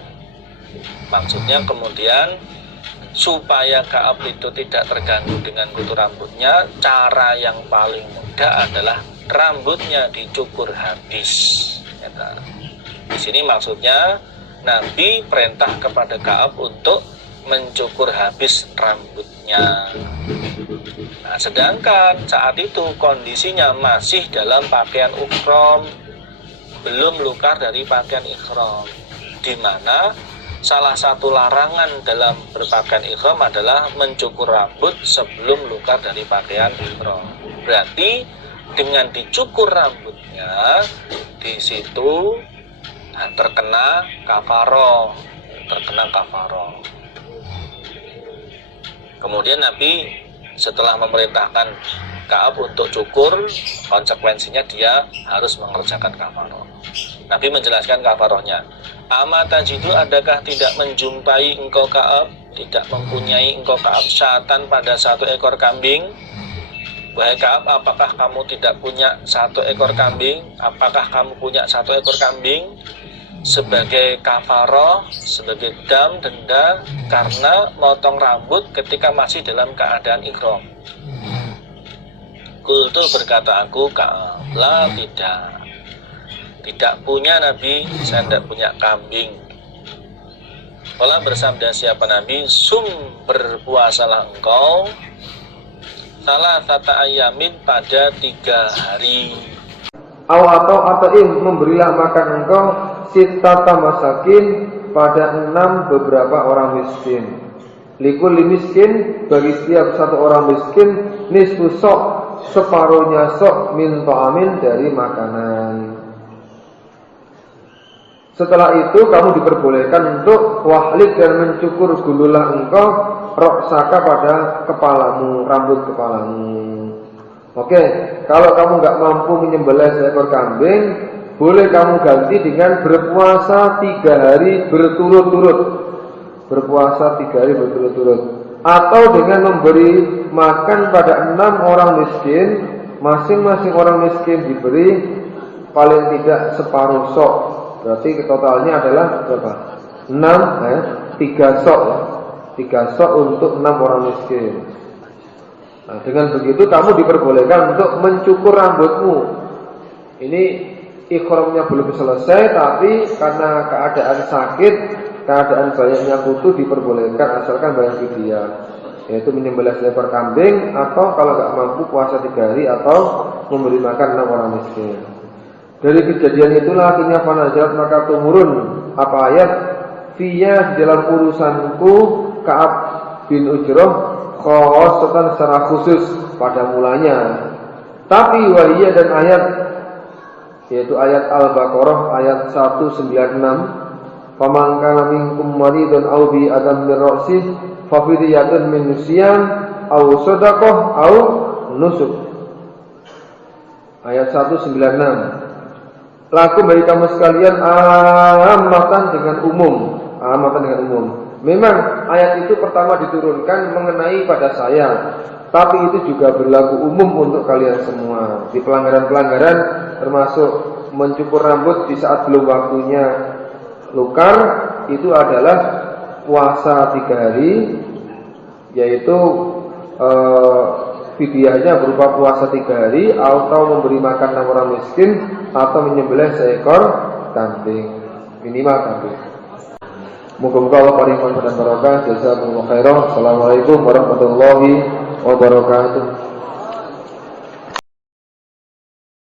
Maksudnya kemudian supaya Ka'ab itu tidak terganggu dengan kutu rambutnya, cara yang paling mudah adalah rambutnya dicukur habis. Di sini maksudnya Nabi perintah kepada Ka'ab untuk mencukur habis rambutnya. Nah, sedangkan saat itu kondisinya masih dalam pakaian ihram, belum lukar dari pakaian ihram, di mana salah satu larangan dalam berpakaian ihram adalah mencukur rambut sebelum lukar dari pakaian ihram. Berarti dengan dicukur rambutnya di situ terkena kafaroh, Kemudian Nabi setelah memerintahkan Ka'ab untuk cukur, konsekuensinya dia harus mengerjakan kafaroh. Nabi menjelaskan kafarohnya. Ama tajidu, adakah tidak menjumpai engkau Ka'ab, tidak mempunyai engkau Ka'ab syatan pada satu ekor kambing? Wahai Ka'ab, apakah kamu tidak punya satu ekor kambing? Apakah kamu punya satu ekor kambing? Sebagai kafaroh, sebagai denda karena motong rambut ketika masih dalam keadaan ihram. Qultu, berkata aku, Ka'ab, la, tidak punya Nabi, saya tidak punya kambing. Qala, bersabda siapa Nabi, sum, berpuasalah engkau salah satu ayamin pada 3 hari. Atau memberilah makan engkau sitata masakin pada 6 beberapa orang miskin. Likulli miskin, bagi setiap satu orang miskin, nisfu sok, separuhnya sok min ta'amin, dari makanan. Setelah itu kamu diperbolehkan untuk wahlik dan mencukur gululah engkau roksaka pada kepalamu, rambut kepalamu. Oke, kalau kamu nggak mampu menyembelih seekor kambing, boleh kamu ganti dengan berpuasa 3 hari berturut-turut. Berpuasa 3 hari berturut-turut. Atau dengan memberi makan pada 6 orang miskin, masing-masing orang miskin diberi paling tidak separuh sok. Berarti totalnya adalah berapa? 6, 3 sok ya. 3 sok untuk 6 orang miskin. Nah, dengan begitu kamu diperbolehkan untuk mencukur rambutmu. Ini ihramnya belum selesai, tapi karena keadaan sakit, keadaan banyaknya kutu, diperbolehkan asalkan bayar fidyah, yaitu menyembelih seekor kambing, atau kalau nggak mampu puasa 3 hari, atau memberi makan 6 orang miskin. Dari kejadian itulah akhirnya fanajalat, maka turun apa ayat, fiya, di dalam urusanku Ka'ab bin Ujrah, khosatan, secara khusus pada mulanya. Tapi wahiyah, dan ayat, yaitu ayat Al-Baqarah ayat 196, faman kana minkum maridun aw bi adam min ra'si fa fidyatun min siyam aw shadaqah aw nusuk. Ayat 196. Laku bagi kamu sekalian amatan dengan umum. Memang ayat itu pertama diturunkan mengenai pada saya, tapi itu juga berlaku umum untuk kalian semua. Di pelanggaran-pelanggaran termasuk mencukur rambut di saat belum waktunya lukar, itu adalah puasa 3 hari, yaitu fidyahnya berupa puasa 3 hari, atau memberi makan 6 orang miskin, atau menyembelih seekor kambing, minimal kambing. Moga-moga Allah paling manfaat dan barokah. Jazakumullah khairan. Assalamualaikum warahmatullahi wabarakatuh.